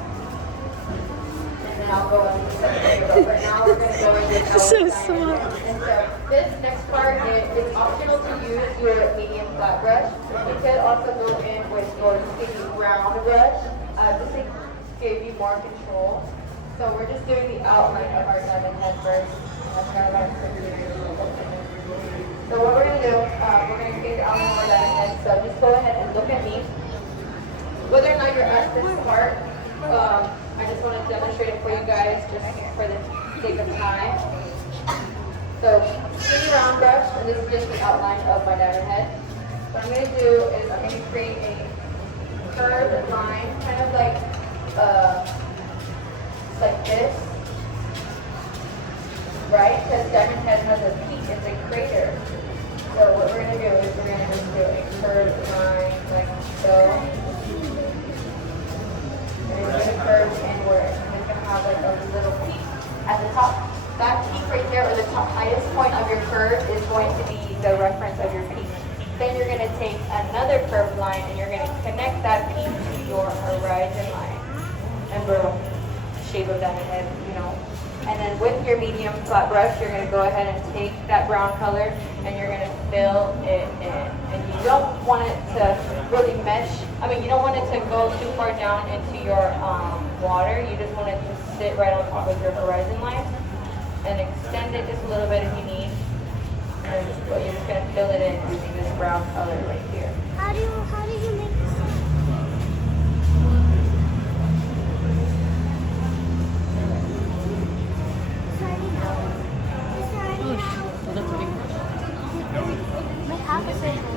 And then I'll go into the second layer. But right now we're going to go into our So design small. and So this next part, it's optional to use your medium flat brush. You could also go in with your skinny round brush, just to give you more control. So we're just doing the outline of our diamond head first. So what we're going to do, we're going to create the outline of our diamond head. So just go ahead and look at me. Whether or not you're at this part, I just want to demonstrate it for you guys just for the sake of time. So, skinny round brush, and this is just the outline of my diamond head. What I'm going to do is I'm going to create a curved line, kind of like this, right? Because diamond head has a peak, it's a crater. So what we're going to do is we're going to just do a curved line like so. And it's going to curve inward, and it's going to have like a little peak at the top. That peak right there, or the top highest point of your curve, is going to be the reference of your peak. Then you're going to take another curved line and you're going to connect that peak to your horizon line. And boom, shape of diamond head, you know. And then with your medium flat brush, you're going to go ahead and take that brown color and you're going to fill it in. And you don't want it to really mesh. I mean, you don't want it to go too far down into your water. You just want it to sit right on top of your horizon line. And extend it just a little bit if you need. And but you're just gonna fill it in using this brown color right here. How do you make this? My half a circle.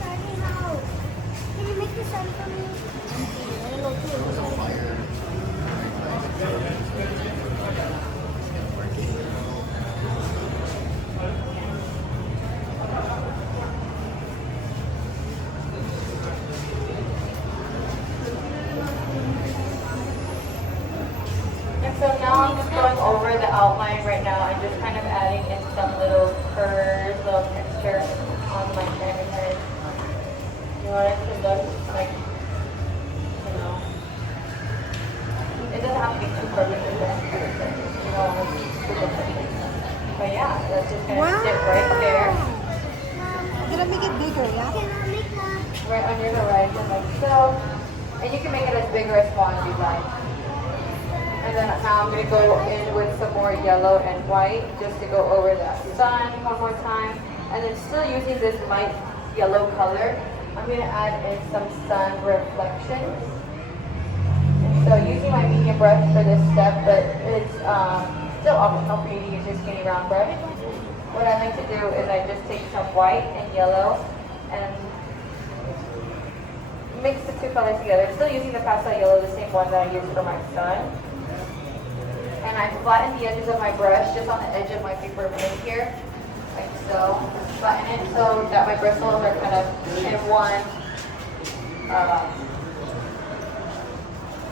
Starting out. Can you make the sun for me? I don't know too. And so now I'm just going over the outline right now and just kind of adding in some little curves, little texture on my diamond head. You want it to look like, you know, it doesn't have to be too perfect, you know, super perfect. But yeah, that's just gonna sit right there, You're gonna make it bigger, yeah? Can I make a... right on your horizon like so. And you can make it as big or as small as you like. And then now I'm going to go in with some more yellow and white just to go over that sun one more time. And then still using this light yellow color, I'm going to add in some sun reflections. And so using my medium brush for this step, but it's still optional for you to use your skinny round brush. What I like to do is I just take some white and yellow and mix the two colors together. Still using the pastel yellow, the same one that I used for my sun. And I flatten the edges of my brush just on the edge of my paper plate here, like so. Flatten it so that my bristles are kind of in one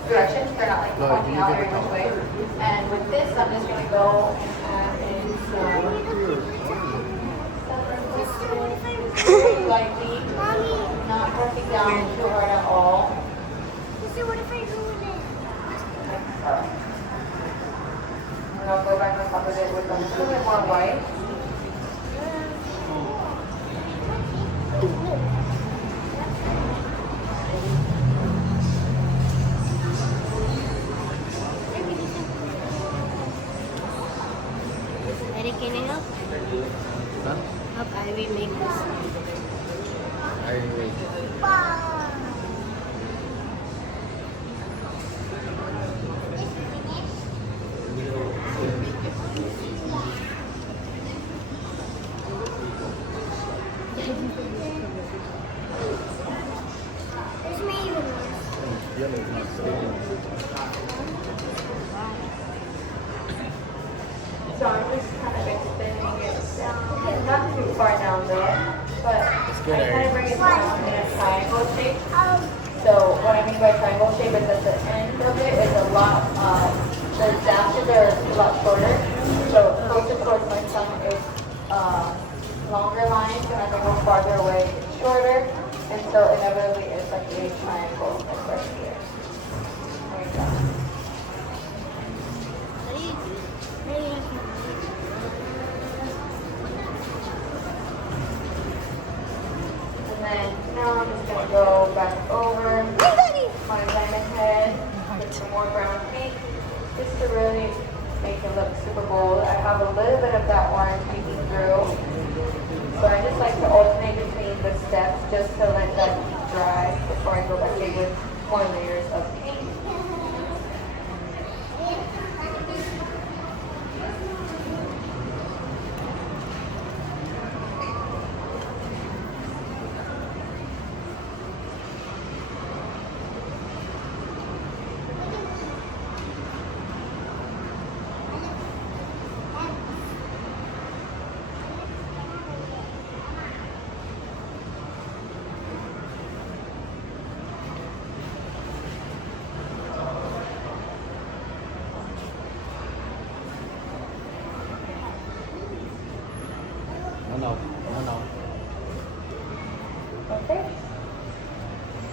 direction. They're not like pointing out every which way. And with this, I'm just going to go and add in some lightly, not pressing down too hard at all. So what if I ruin it? And I'll go back on top of it with a little bit more white. Eric, can you help? Huh? Help Ivy make this. There's me even worse. Yellow's not sticking. So I'm just kind of extending it down. Not too far down though, but I good, kind of bring it down in a triangle shape. Oh, So what I mean by triangle shape is that the end of it is a lot, the dashes are a lot shorter. So closer towards my tongue is longer lines, and as I go farther away, it's until inevitably it's like a triangle, like right here. There you go. What do you do? Maybe I can. And then now I'm just gonna go back over my diamond head with some more brown paint, just to really make it look super bold. I have a little bit of that orange peeking through, so I just like to alternate between the steps just to let that dry before I go back in with more layers of paint. No. Okay.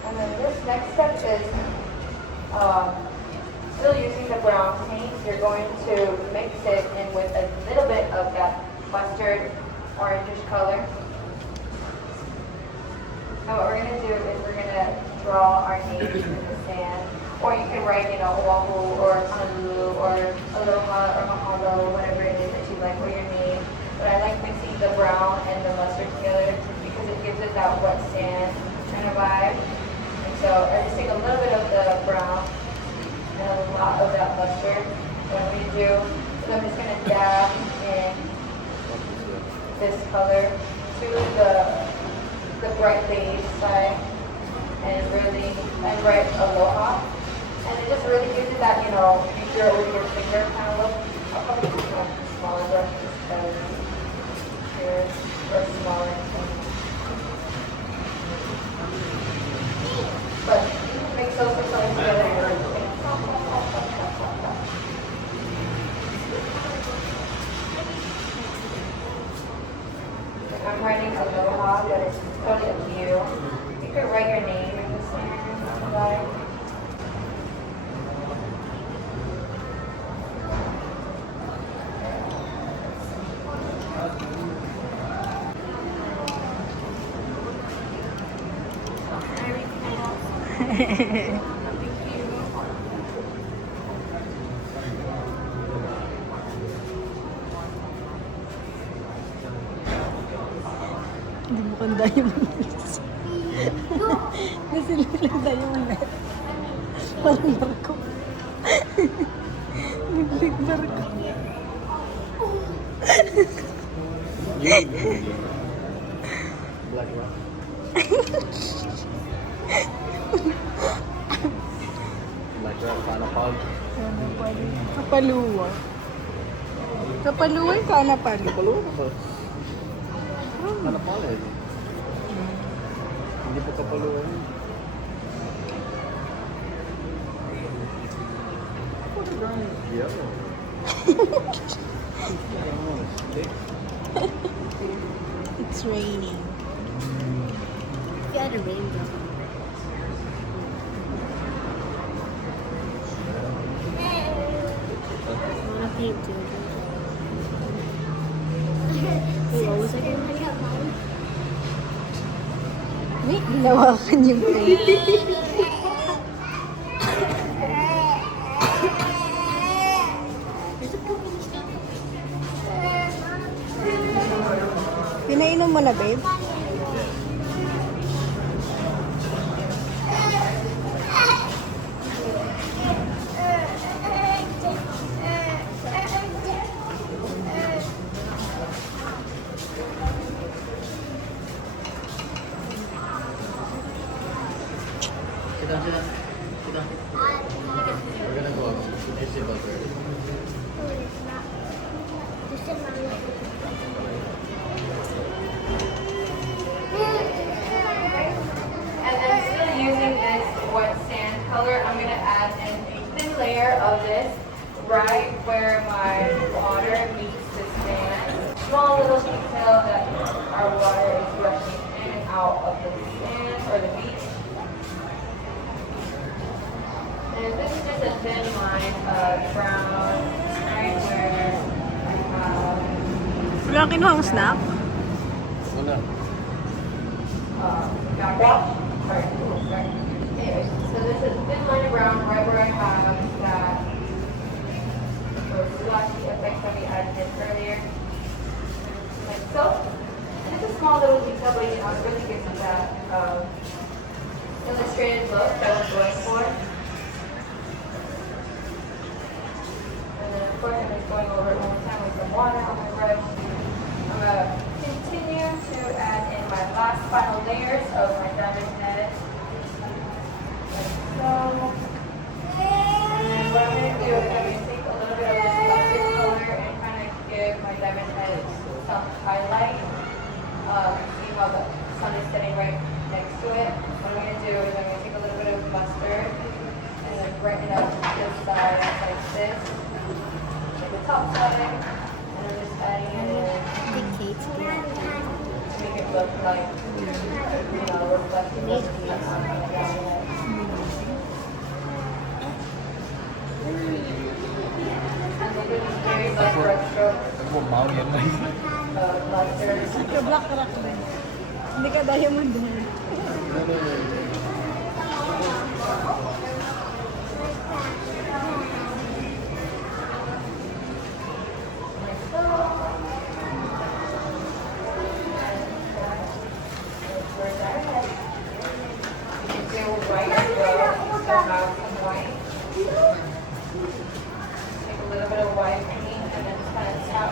And then this next step is still using the brown paint. You're going to mix it in with a little bit of that mustard orangish color. And what we're going to do is we're going to draw our names in the sand. Or you can write, Oahu or Honolulu or Aloha or Mahalo, whatever it is that you like, or your name. But I like mixing the brown and the mustard together because it gives it that wet sand kind of vibe. And so I just take a little bit of the brown and a lot of that mustard. What I'm going to do is I'm just going to dab in this color to the bright beige side and write Aloha. And it just really gives it that, if you're over your finger kind of look. I'll probably use one smaller brush because here or smaller. But mix those two colors together. I'm writing Aloha, but it's totally up to you. You could write your name in the sand if you like. Hindi mo kang diamond. Kasi lang diamond. Walang barko. Biglig barko. Black rock. Black rock, panapag. Kapaluwa. Kapaluwa yung kanapal. Kapaluwa na ba? Panapal eh. Hindi pa kapaluwa yun. Yellow. It's raining. You had a rainbow. I want to paint too. What was I doing? May hinawakan yung paint. Pinainom mo na, babe? Sit down. We're gonna go up. It's a buzzer. And then still using this wet sand color, I'm going to add in a thin layer of this right where my water meets the sand. Small little detail that our water is rushing in and out of the sand or the beach. And this is just a thin line of brown, right where Wala kinuhang snap? Wala. backwash. Sorry. Anyways, so this is a thin line of brown right where I have that those splashy effects that we added in earlier. Like so. It's a small little detail, but you know, it really gives you that illustrated look that we're going for. And then of course I'm just going over it one more time with some water on my brush. I'm going to continue to add in my last final layers of my diamond head. Like so. And then what I'm going to do is I'm going to take a little bit of this mustard color and kind of give my diamond head some highlight. See how the sun is setting right next to it. What I'm going to do is I'm going to take a little bit of mustard and then brighten it up this side like this. Like the top side. And I'm just adding it in. Make it look like, you know, reflective of the diamond. And then just very light brush strokes Huwag mau yan na. of mustard. Black rock ba? Hindi ka diamond head. Take a little bit of white paint and then just kind of tap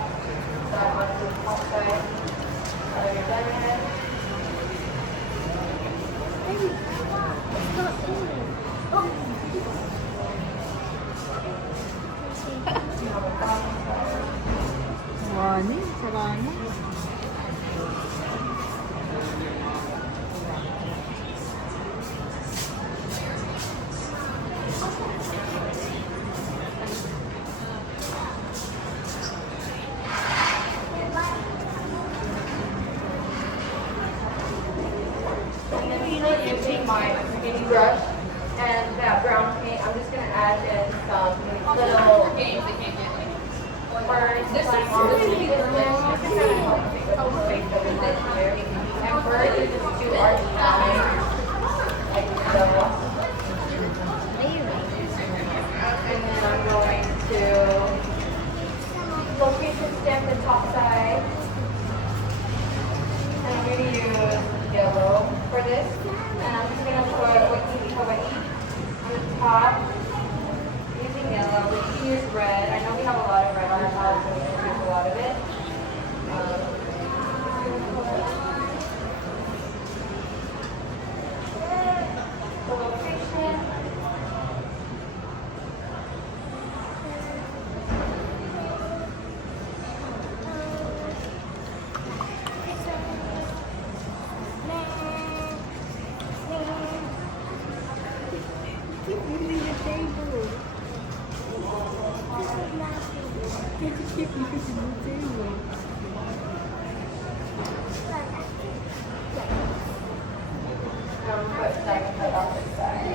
that onto the top side of your diamond head. On the bottom side. Wani, sarana. And then using my mini brush and that brown paint, I'm just going to add in some little birds. This is really good. And birds is just too hard to find. Like so. And then I'm going to location stamp the top side. And I'm going to use yellow for this. And I'm just going to put Hawaii on the top. Using yellow. We can use red. I know we have a lot of red on our house, so we can use a lot of it. The location. Keep using the table. Can't you keep using the table? Put diamond head on this side.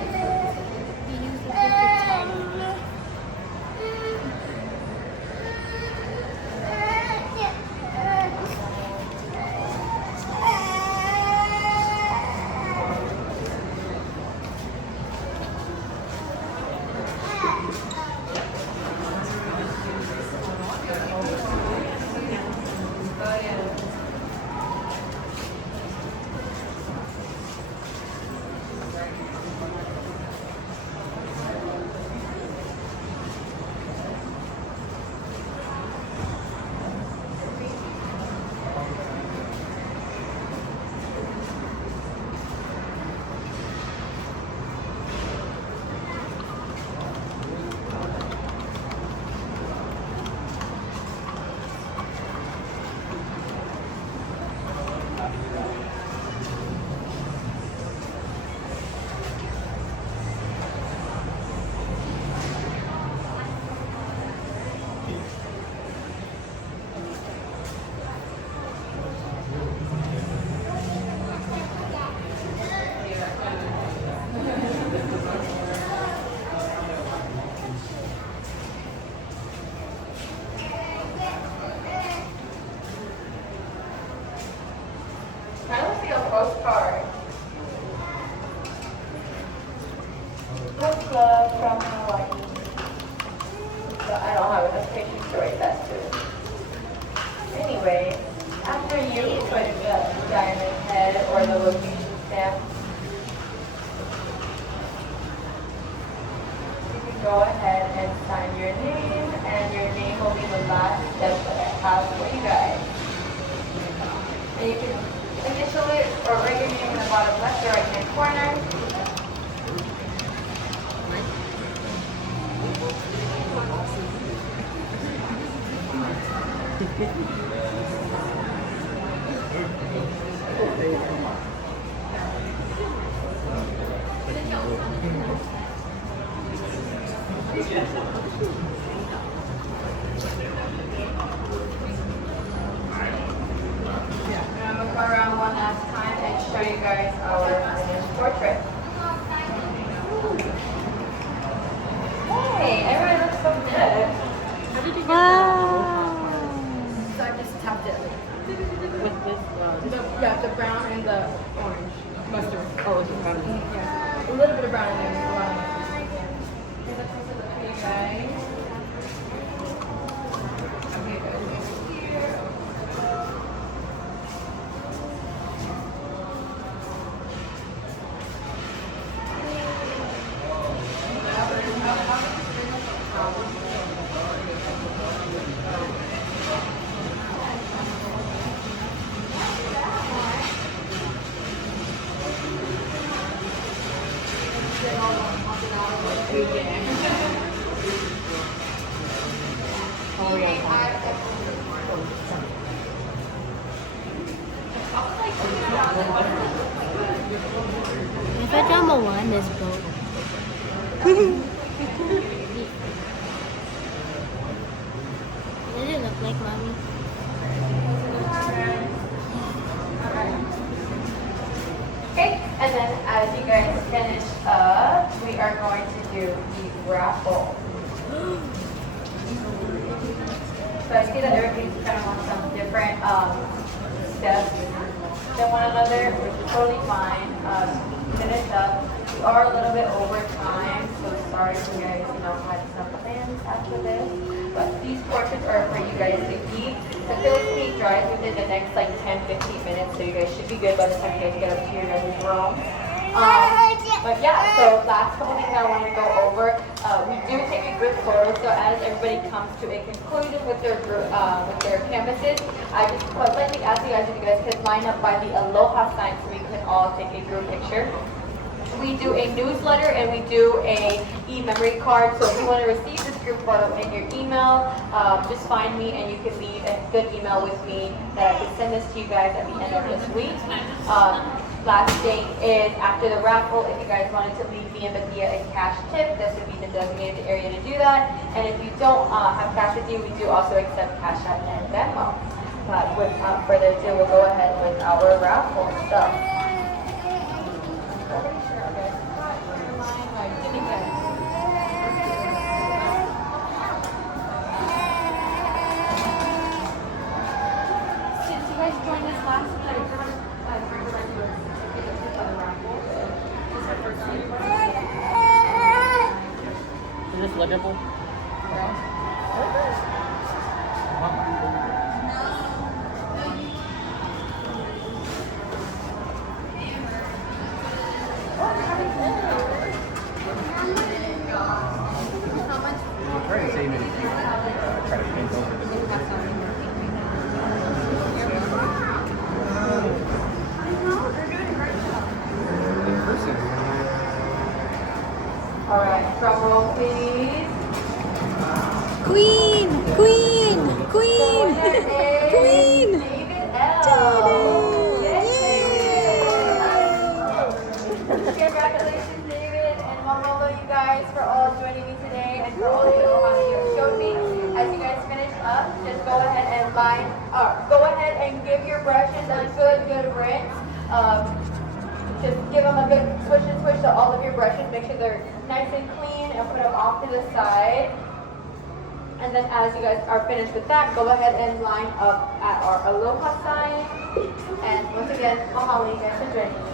I don't have enough patience to write that too. Anyway, after you put the diamond head or the location stamp, you can go ahead and sign your name, and your name will be the last step that I have for you guys. And you can initial it or write your name in the bottom left or right hand corner. I'm going to go around one last time and show you guys our finished portrait. Hey, everyone looks so good. Wow. So I just tapped it with this, the brown and the orange mustard. Oh, it's brown. Yeah, a little bit of brown in there. A lot of mustard. Here's a closer look for you guys. Okay, good. Here. If I drama one, this boat. Does it look like mommy? Okay, and then as you guys finish up, we are going to do the raffle. So I see that everybody's kind of on some different steps than one another, which is totally fine. Finish up. We are a little bit over time, so sorry if you guys had some plans after this. But these portraits are for you guys to keep. The acrylic paint dries within the next like 10-15 minutes, so you guys should be good by the time you guys get up to your guys' room. But yeah, so last couple things I want to go over. We do take a group photo, so as everybody comes to a conclusion with their group, with their canvases, I just politely ask you guys if you guys could line up by the aloha sign so we can all take a group picture. We do a newsletter and we do a e-memory card. So if you want to receive this group photo in your email, just find me and you can leave a good email with me that I can send this to you guys at the end of this week. Last thing is after the raffle, if you guys wanted to leave me and Batia a cash tip, this would be the designated area to do that. And if you don't have cash with you, we do also accept Cash App and Venmo. But without further ado, we'll go ahead with our raffle stuff. Since you guys joined us last week, I Is this legible? I'm trying to save it. Try to paint over the All right, drum roll, please. Queen! Queen! Queen! Queen! David L. Congratulations, David, and mahalo you guys for all joining me today and for all the aloha that you have showed me. As you guys finish up, just go ahead and go ahead and give your brushes a good rinse. Just give them a good swish and swish to all of your brushes. Make sure they're nice and clean and put them off to the side. And then as you guys are finished with that, go ahead and line up at our aloha sign. And once again, mahalo you guys for joining me.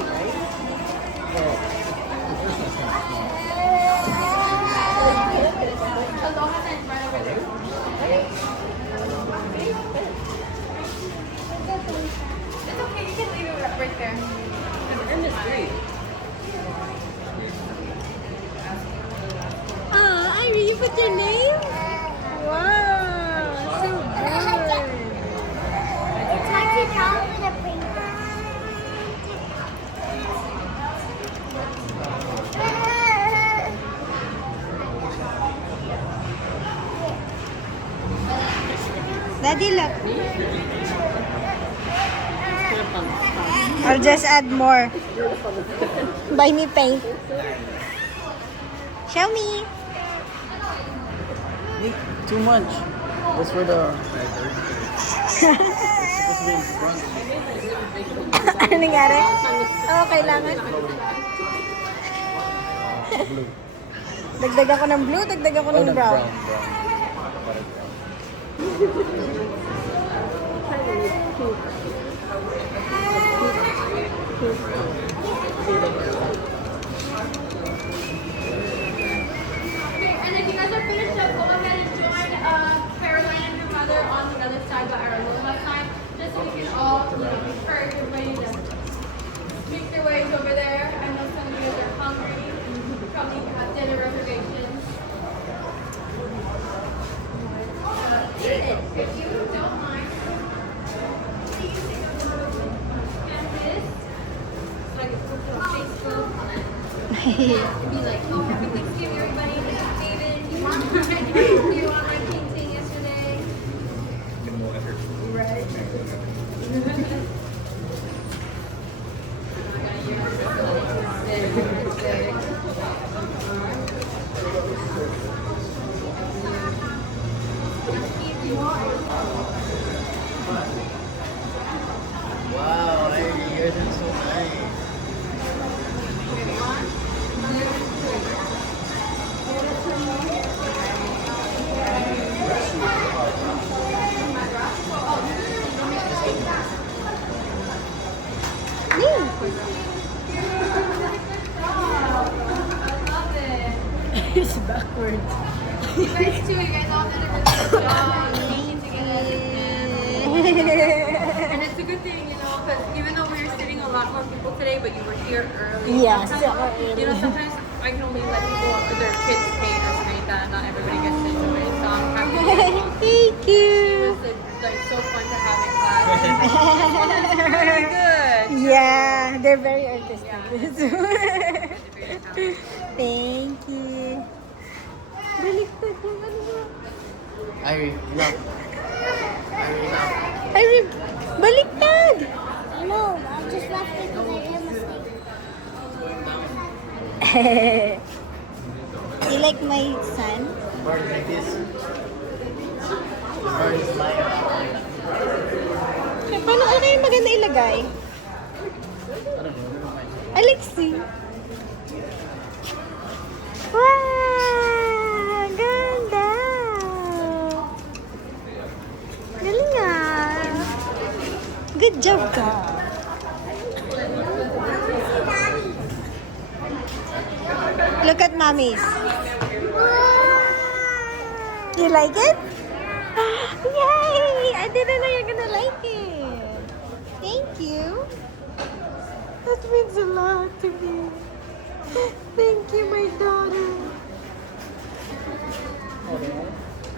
Well, the first one's kind of small. Aloha sign right over there. It's okay, you can leave it right there. And it's great. Oh, Ivy, you put your name? Wow, so good. Touch it down with a finger. Daddy, look. I'll just add more. Buy me paint. Show me. Too much. That's for the. It's supposed to be in front. Ano nangyari? Oo, kailangan. Blue. Dagdag ako ng blue, dagdag ako ng brown. And if you guys are finished up, go ahead and join Caroline and her mother on the other side by our Aloha sign, just so we can all, encourage everybody to make their ways over there. I know some of you guys are hungry, probably have dinner reservations. If you don't mind, please take a look at this. So I can put it on Facebook. And be like, oh, happy Thanksgiving, everybody. This is David. You want my painting yesterday? Get more effort. Right. Wow, yours is so nice. It's backwards. You guys too. You guys all did a really good job. Painting together. And it's a good thing, because even though we were sitting a lot more people today, but you were here early. Yeah, Sometimes, so early. sometimes I can only let people or their kids paint or something like that. Not everybody gets to enjoy it. So I'm happy. Thank It you. was so fun to have in class. It's really good. Yeah, they're very artistic. Yeah. Thank you. Baliktad yung ano mo. Irie, enough. Irie, enough. Ay, baliktad! No, I just left it because I made a mistake. You like my son? Bird like this. Bird is like. Paano ano yung maganda ilagay? I don't know. I like see. Wow! Ganda! Galing ah! Good job ka! Look at mommy's. You like it? Yay! I didn't know you're gonna like it. Thank you. That means a lot to me. Thank you, my daughter.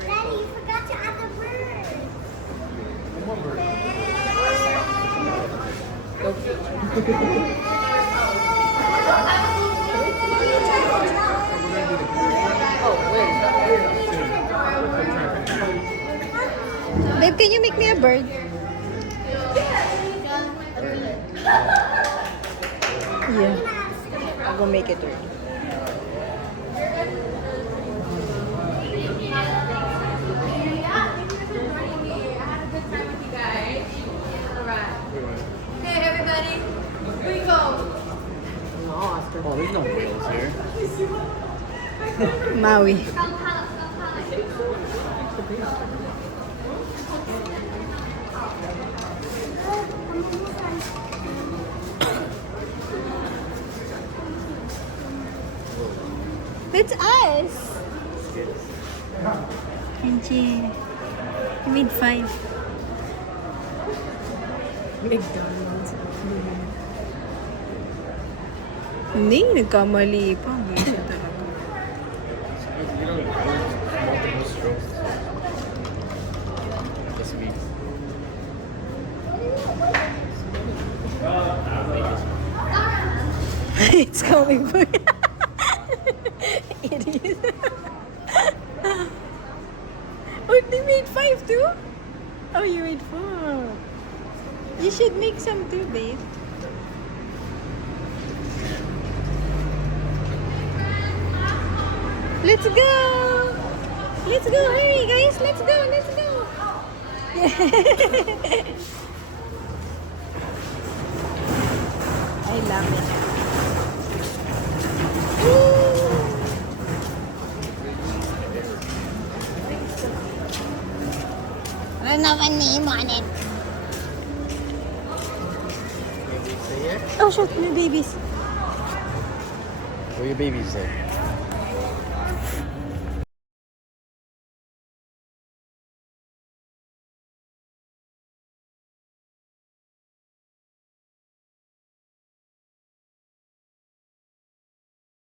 Daddy, you forgot to add the bird. Babe, can you make me a bird? Yeah. I'll go make it ready. Hey everybody, here we go. Oh, there's no wheels here. Maui. It's us. Angie, you made 5. McDonald's. Hindi, nagkamali pa. Bisa talaga. You don't multiple strokes. Just me. It's coming for you. Idiot. Oh, they made 5 too? Oh, you made 4. You should make some too, babe. Let's go! Let's go! Hurry, guys! Let's go! Let's go! I love it. Wala naman name on it. Say here. Oh, shit! My babies. Where your babies at?